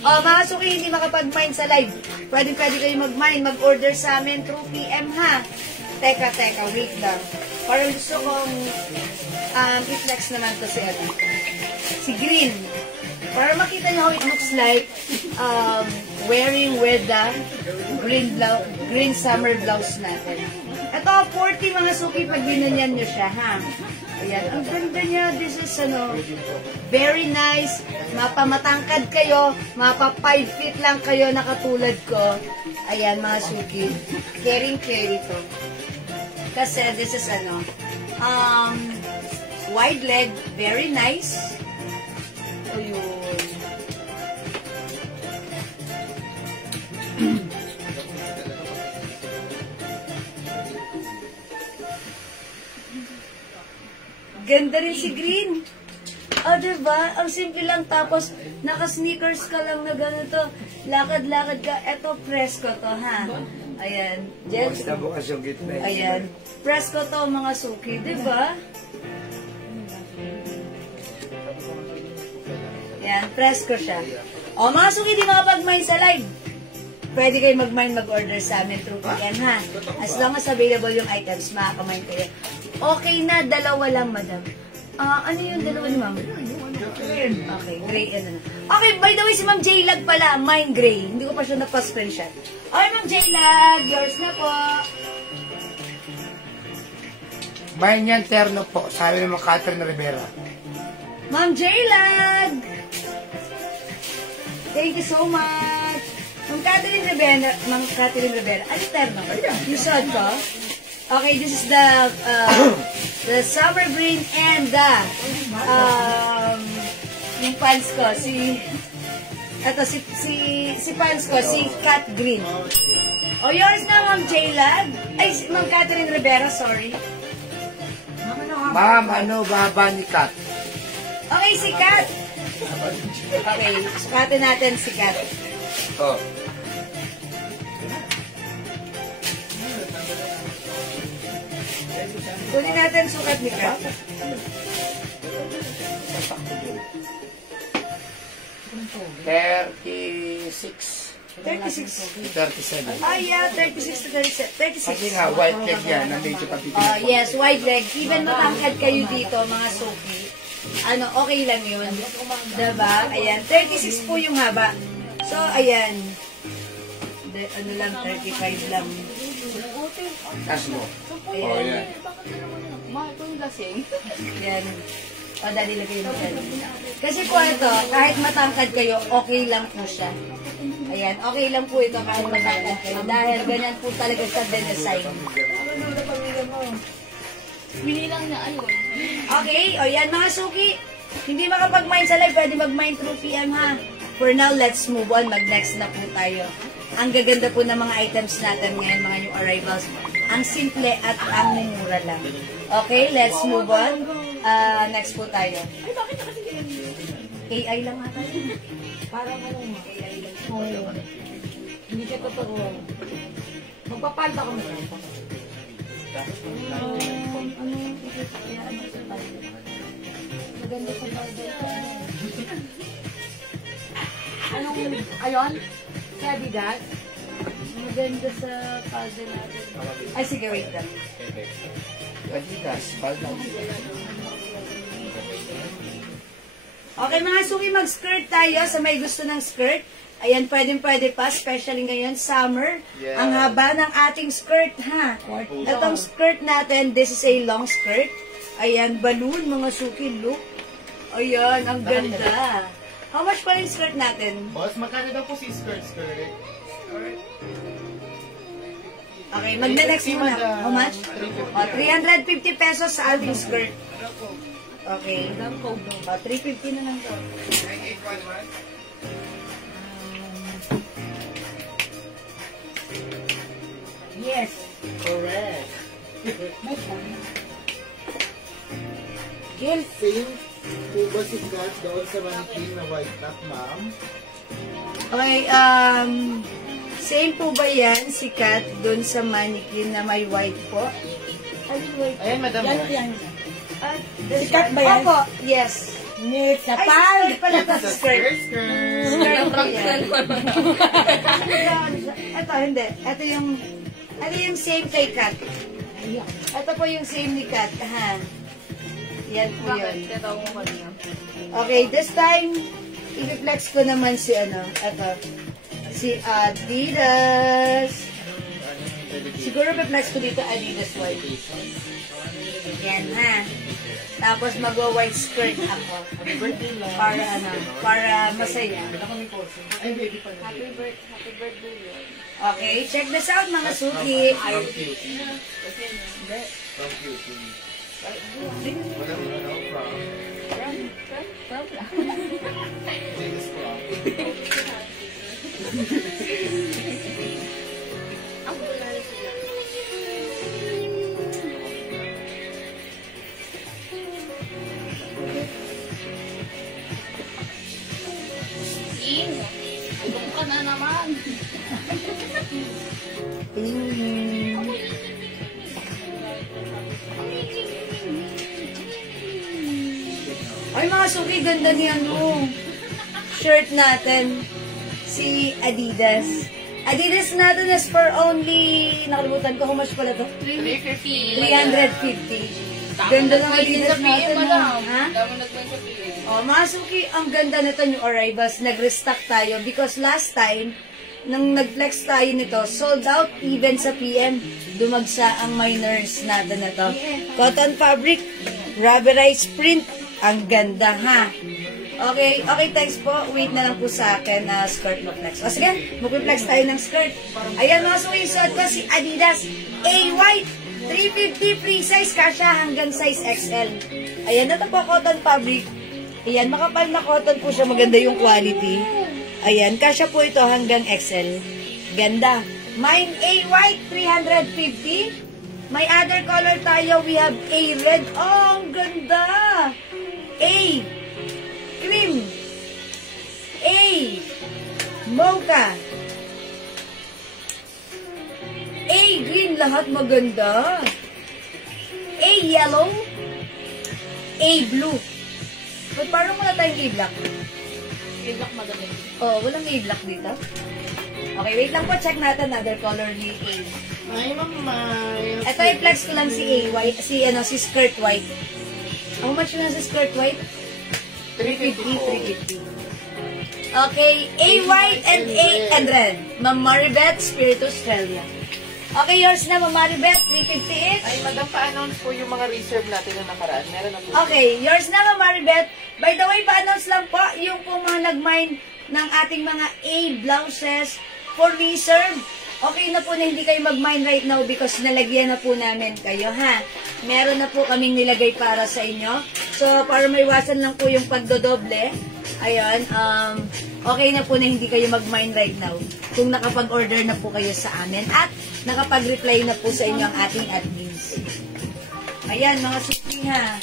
Mga suki, hindi makapag-mine sa live. Pwede kayo mag-mine, mag-order sa amin through PM, ha? Teka, wait lang. Parang gusto kong i-flex naman to si Green. Para makita nyo how it looks like wearing with the green summer blouse natin. Ito, 40 mga suki pag binanyan nyo siya, ha? Ayan, ang ganda niya. This is, very nice. Mapamatangkad kayo. Mapa 5 feet lang kayo na katulad ko. Ayan, mga suki. Carry to. Kasi this is, wide leg. Very nice. Ayun. Ganda rin si Green. O, diba? Ang simple lang. Tapos, naka-sneakers ka lang na ganito. Lakad-lakad ka. Eto, presko to, ha? Ayan. Bukas na bukas yung gitna. Ayan. Presko to, mga suki. Diba? Ayan. Presko siya. O, mga suki, di makapag-mine sa live. Pwede kayo mag-mine, mag-order sa amin through PM, ha? As long as available yung items, makaka-mine kayo. Okay na, dalawa lang, madam. Ano yung dalawa ni ma'am? Okay, gray and Okay, by the way, si Ma'am J-Lag pala, mine gray. Hindi ko pa siya napas-screenshot. Okay, Ma'am J-Lag, yours na po. Bayan yan, terno po. Sabi naman Catherine Rivera. Ma'am J-Lag! Thank you so much. Ma'am Catherine Rivera, ano terno? You saw ko? Okay, this is the summer green and the yung pants ko, si pants ko, si cat green. O, yours na, Ma'am J-Lag. Ay, Ma'am Catherine Rivera, sorry. Ma'am, baba ni Kat? Okay, si Kat. Okay, sukatin natin si Kat. Oh. Kunin natin sukat ni Kat. 36. 36. 37. Ay, yeah, 36 to 37. 36. Kasi nga, white leg yan, na medyo papitin. Yes, wide leg. Even matangkad kayo dito, mga suki. Okay lang yun. Diba? Ayan, 36 po yung haba. So, ayan. ano lang, 35 lang. Taas mo. Ayan. Mahal ko yung lasing. Yan. O, dali lagay mo dyan. Kasi po ito, kahit matangkad kayo, okay lang po siya. Ayan, okay lang po ito kahit matangkad kayo. Dahil ganyan po talaga sa design. Binilang na ayun. Okay, o yan mga suki. Hindi makapag-mine sa live, pwede mag-mine through PM ha. For now, let's move on. Mag-next na po tayo. Ang gaganda po ng mga items natin ngayon, mga new arrivals. Ang simple at ang mura lang. Okay, let's move on. Next po tayo. Ay, bakit na kasi AI lang ata. parang ano mo? AI lang. Oo. Hindi siya totoo. Magpapalda ko na. Maganda sa powder. Anong, ayun? Sa Adidas? Maganda sa powder natin. Ay, sige, wait lang. Adidas, baldang. Okay mga suki, mag-skirt tayo sa may gusto ng skirt. Ayan, pwede pa, especially ngayon, summer. Yeah. Ang haba ng ating skirt, ha? Itong skirt natin, this is a long skirt. Ayan, balloon, mga suki, look. Ayan, ang ganda. How much pa yung skirt natin? Boss, magkano daw po si skirt? Okay, magne-next muna. How much? 350 pesos sa ating skirt. Okay. 350 na lang to. Yes. Correct. Gil. Same po ba si Kat doon sa mannequin na white top, ma'am? Okay, same po ba yan si Kat dun sa mannequin na may white po? Alin white? Ayan, madam. Sikat ba yan? Opo, yes. Next, sa Ay, skirt pala ito, Sa skirt. skirt. Skirt po yan. Ito, hindi. Ito yung same kay Kat. Ito po yung same ni Kat. Ha? Yan po yun. Bakit? Ito mo kanina. Okay, this time, i-flex ko naman si si Adidas. Siguro i-flex ko dito Adidas white. Yan, ha? Tapos magwa-white skirt ako. Para masaya. Ay, baby pa na. Happy birthday, Lord. Okay, check this out mga suki. From cutie. From cutie. Wala mo na from. James from. Ibang ka na naman. Ay mga suki, ganda niya shirt natin. Si Adidas. Adidas natin is for only, nakalimutan ko, how much pala to? 350. 350. Ganda ng Adidas natin. Ha? Dami nagban sa PM. Oh, mga suki, ang ganda nito yung arrivals. Nag-restock tayo because last time, nang nag-flex tayo nito, sold out even sa PM. Dumagsa ang minors natin na to. Cotton fabric, rubberized print. Ang ganda, ha? Okay, thanks po. Wait na lang po sa akin na skirt mo flex. O sige, mag-flex tayo ng skirt. Ayan mga suki, suot ko si Adidas A-White. 350 free size, kasha hanggang size XL. Ayan, ito po cotton fabric. Ayan, makapal na cotton po siya. Maganda yung quality. Ayan, kasha po ito hanggang XL. Ganda. Mine A-White, 350. May other color tayo. We have A-Red. Oh, ang ganda. A. Cream. A. Mocha. A. Green. Lahat maganda. A. Yellow. A. Blue. But parang wala tayong A-black. A-black maganda. Oh, walang A-black dito. Okay, wait lang po. Check natin another color ni A. Ay, mamay. Ito, i-flex ko lang si A. White. Si skirt white. How much na sa skirt white? 350. Okay, A white and A 300. Ma'am Maribeth, Spirit Australia. Okay, yours na, Ma'am Maribeth, 350 each. Ay, madam, pa-announce po yung mga reserve natin na nakaraan. Meron na po. Okay, yours na, Ma'am Maribeth. By the way, pa-announce lang po yung po mga nag-mine ng ating mga A blouses for reserve. Okay na po na hindi kayo mag-mine right now because nalagyan na po namin kayo, ha? Meron na po kaming nilagay para sa inyo. So, para maiwasan lang po yung pagdodoble, ayun, okay na po na hindi kayo mag-mine right now kung nakapag-order na po kayo sa amin at nakapag-reply na po sa inyo ang ating admins. Ayan, mga suki, ha?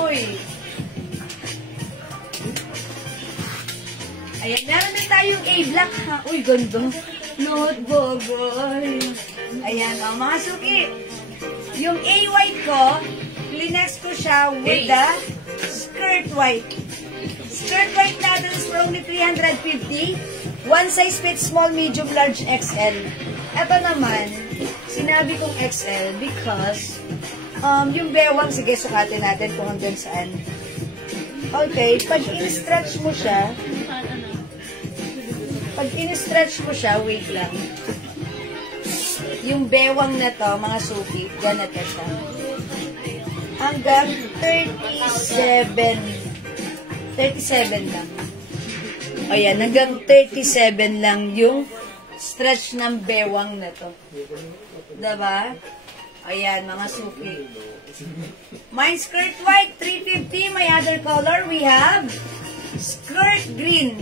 Uy! Ayan, meron din tayong A-block, ha? Uy, ganda. Notebook, boy. Ayan, mga suki. Yung A-white ko, linex ko siya with the skirt white. Skirt white natin is for only 350. One size fits small, medium, large, XL. Ito naman, sinabi kong XL because yung bewang, sige, sukatin natin kung hanggang saan. Okay, pag in-stretch mo siya, wait lang. Yung bewang na to, mga suki, ganito siya. Hanggang 37 lang. Ayan, hanggang 37 lang yung stretch ng bewang na to. Diba? Ayan, mga suki. My skirt white, 350. My other color, we have skirt green.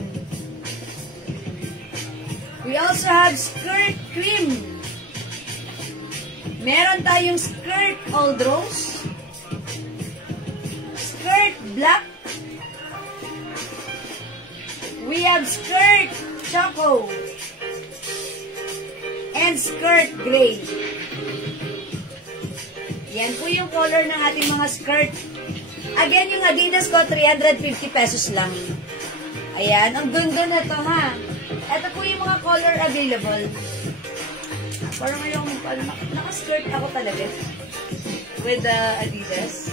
We also have skirt cream. Meron tayong skirt old rose. Skirt black. We have skirt choco. And skirt gray. Yan po yung color ng ating mga skirt. Again, yung Adidas ko, 350 pesos lang. Ayan, ang ganda na to, ha. Ito po yung mga color available. Parang yung naka-skirt ako talaga with the Adidas.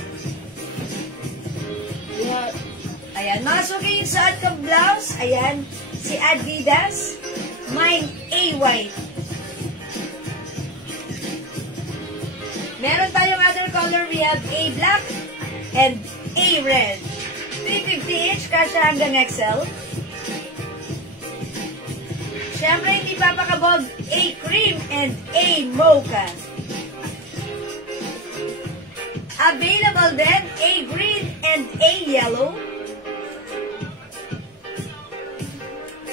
Yeah. Ayan, mga suki yung suot kong blouse. Ayan, si Adidas. Mine, A-white. Meron tayong other color. We have A-black and A-red. 350 each, kasya hanggang XL. Siyempre, hindi papakabog, A-cream and A-mocha. Available din, A-green and A-yellow.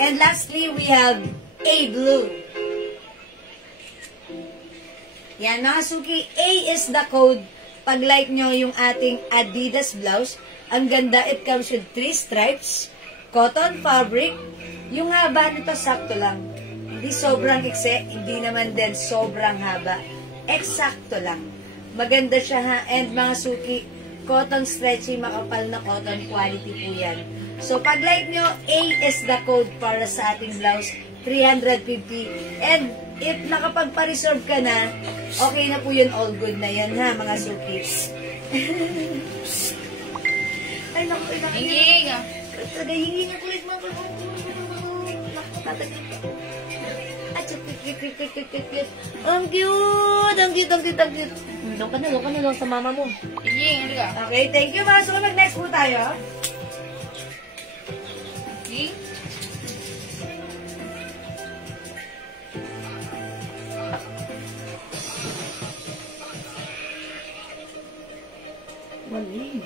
And lastly, we have A-blue. Yan, mga suki, A is the code. Pag like nyo yung ating Adidas blouse, ang ganda, it comes with 3 stripes, cotton fabric. Yung haba nito, sakto lang. Hindi sobrang ikse, hindi naman din sobrang haba. Eksakto lang. Maganda siya, ha. And mga suki, cotton stretchy, makapal na cotton quality po yan. So, pag like nyo, A is the code para sa ating blouse, 350. And if nakapagpa-reserve ka na, okay na po yun, all good na yan, ha, mga suki. Ay, naku, Hinging. hinging yung kulit mo. Ang cute! Ang cute! Doon ka na lang sa mama mo. Hinging, hindi ka. Okay, thank you, mga. So, mag-next po tayo. Hinging. Mali.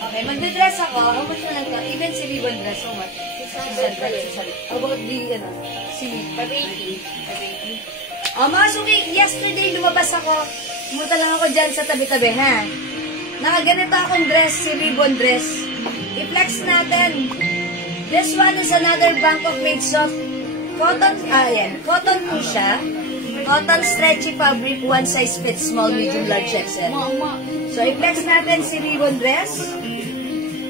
Okay, magdadress ako. How much na lang ka? Even si ribbon dress, how much? 600. How about the, si 580. Mga suki, yesterday lumabas ako. Pumunta lang ako dyan sa tabi-tabi, ha? Nakaganito akong dress, si ribbon dress. I-flex natin. This one is another Bangkok made soft. Cotton, cotton po siya. Cotton stretchy fabric, one size fits small, medium, large, XL. So, i-flex natin si ribbon dress.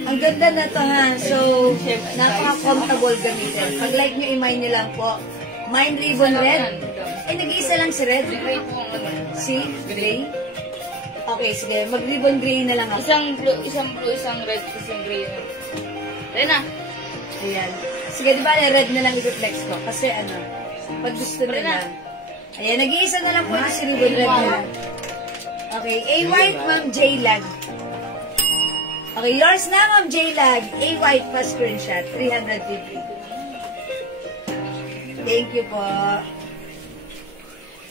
Ang ganda na to, ha. So, napaka-comfortable gamitin. Pag like nyo, i-mine nyo lang po. Mine ribbon red. Ay, lang si red? Gray po ang ano. Si gray? Okay, sige. Mag-ribbon gray na lang ako. Isang blue, isang red, isang gray. Ayan na. Ayan. Sige, di ba red na lang i-reflex ko? Kasi ano, pag gusto nila. Ayan, nag-iisa na lang po ito si ribbon red na lang. Okay, A white, Ma'am J Lag. Okay, yours na, Ma'am J Lag. A white pa screenshot, 350. Thank you po.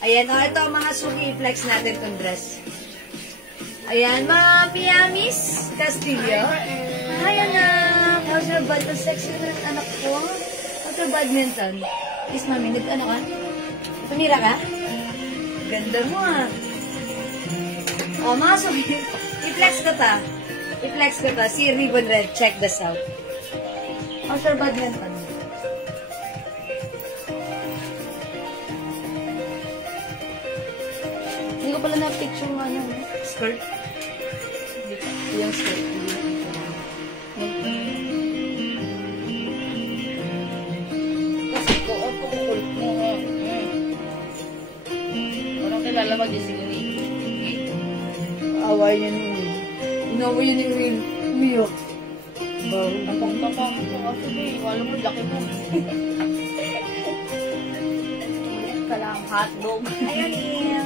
Ayan, ito mga suki, i-flex natin itong dress. Ayan, Ma'am Miamis Castillo. Hi, anak. How's your badminton? Sexy na ng anak ko. How's your badminton? Please, Mami, nag-ano ka? Tumira ka? Ganda mo, ah. O, mga suki, i-flex ko ta. I-flex ko ta. Si Ribbon Red, check this out. How's your badminton? Hindi ko pala na-picture mo, ano, skirt. Yung skirt. Kasi ko, ako kukulit mo. Walang kilala mag-isiguni. Away niya ni Will. Inaway niya ni Will. Umiyak. Tapang-tapang. Ako ba, wala mo, laki mo. Ka lang, hotdog. Ayun niya.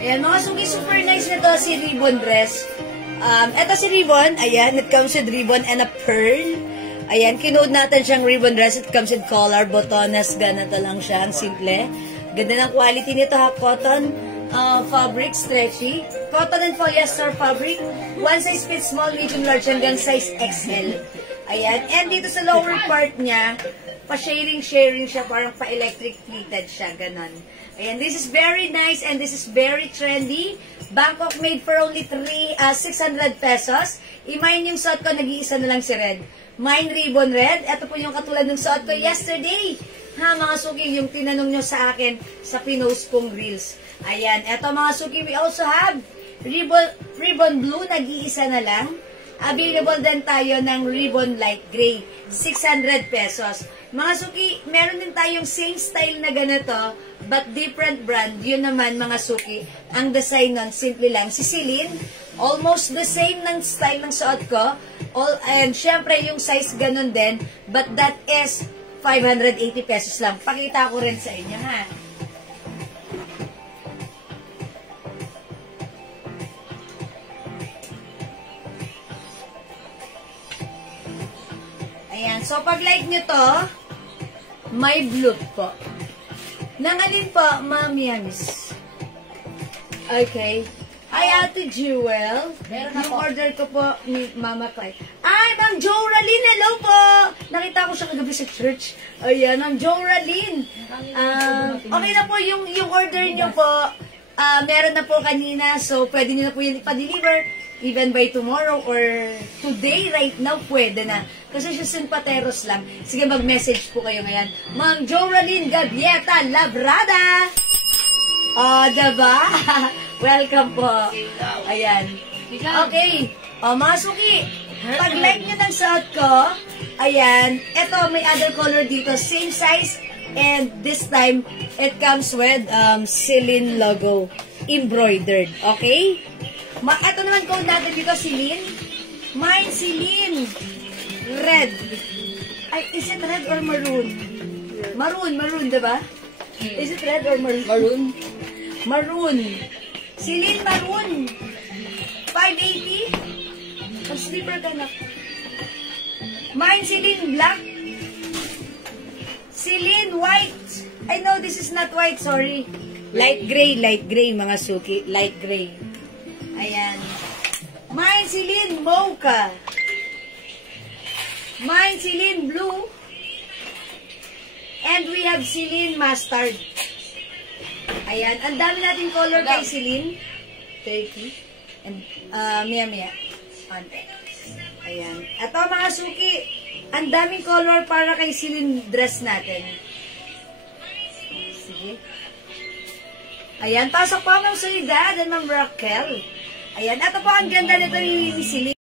Ayan, mga suki, super nice na to si Ribbon dress. Ito si Ribbon, ayan, it comes with ribbon and a pearl. Ayan, kinode natin siyang ribbon dress. It comes with collar, botones, ganito lang siya, ang simple. Ganda ng quality nito ha, cotton fabric, stretchy. Cotton and polyester fabric. One size fits small, medium, large, hanggang size XL. Ayan, and dito sa lower part niya, pa-sharing siya, parang pa-electric pleated siya, ganon. Ayan, this is very nice and this is very trendy. Bangkok made for only 600 pesos. I-mine yung suot ko, nag-iisa na lang si red. Mine ribbon red. Ito po yung katulad ng suot ko yesterday. Ha, mga suki, yung tinanong nyo sa akin sa pinost kong reels. Ayan, eto mga suki, we also have ribbon blue, nag-iisa na lang. Available din tayo ng ribbon light gray, 600 pesos. Mga suki, meron din tayong same style na ganito, but different brand. Yun naman mga suki, ang design nun, simple lang. Si Celine, almost the same ng style ng suot ko. And syempre yung size ganun din, but that is 580 pesos lang. Pakita ko rin sa inyo, ha. Ayan. So, pag like nyo to, may blue po. Nangalin po, Ma'am Yamis. Okay. Hi, Ate Jewel. Yung order ko po ni Mama Clay. Ay, Ma'am Joraline, hello po! Nakita ko siya kagabi sa church. Ayan, Ma'am Joraline. Okay na po, yung order nyo po, meron na po kanina, so pwede nyo na po yun ipa-deliver. Even by tomorrow or today, right now, pwede na. Kasi siya Pateros lang. Sige, mag-message po kayo ngayon. Ma'am Joraline Gavieta Labrada! Diba? Welcome po. Ayan. Okay. Mga suki, pag-like nyo ng suot ko, ayan, eto, may other color dito. Same size, and this time, it comes with Celine logo. Embroidered. Okay? Ito naman code natin dito, Celine. Mine, Celine. Red. Ay, is it red or maroon? Maroon, diba? Is it red or maroon? Maroon. Celine maroon. 580. Mag-slipper ka na. Mine, Celine black. Celine white. I know this is not white, sorry. Light gray, mga suki. Light gray. Ayan. Mine, Celine mocha. Mine, Celine blue. And we have Celine mustard. Ayan. Ang dami natin color kay Celine. 30. And, mia. Ayan. Ito mga suki, ang daming color para kay Celine dress natin. Sige. Ayan. Pasok po, Ma'am Soledad and Ma'am Raquel. Ayan. Ito po ang ganda nito ni Celine.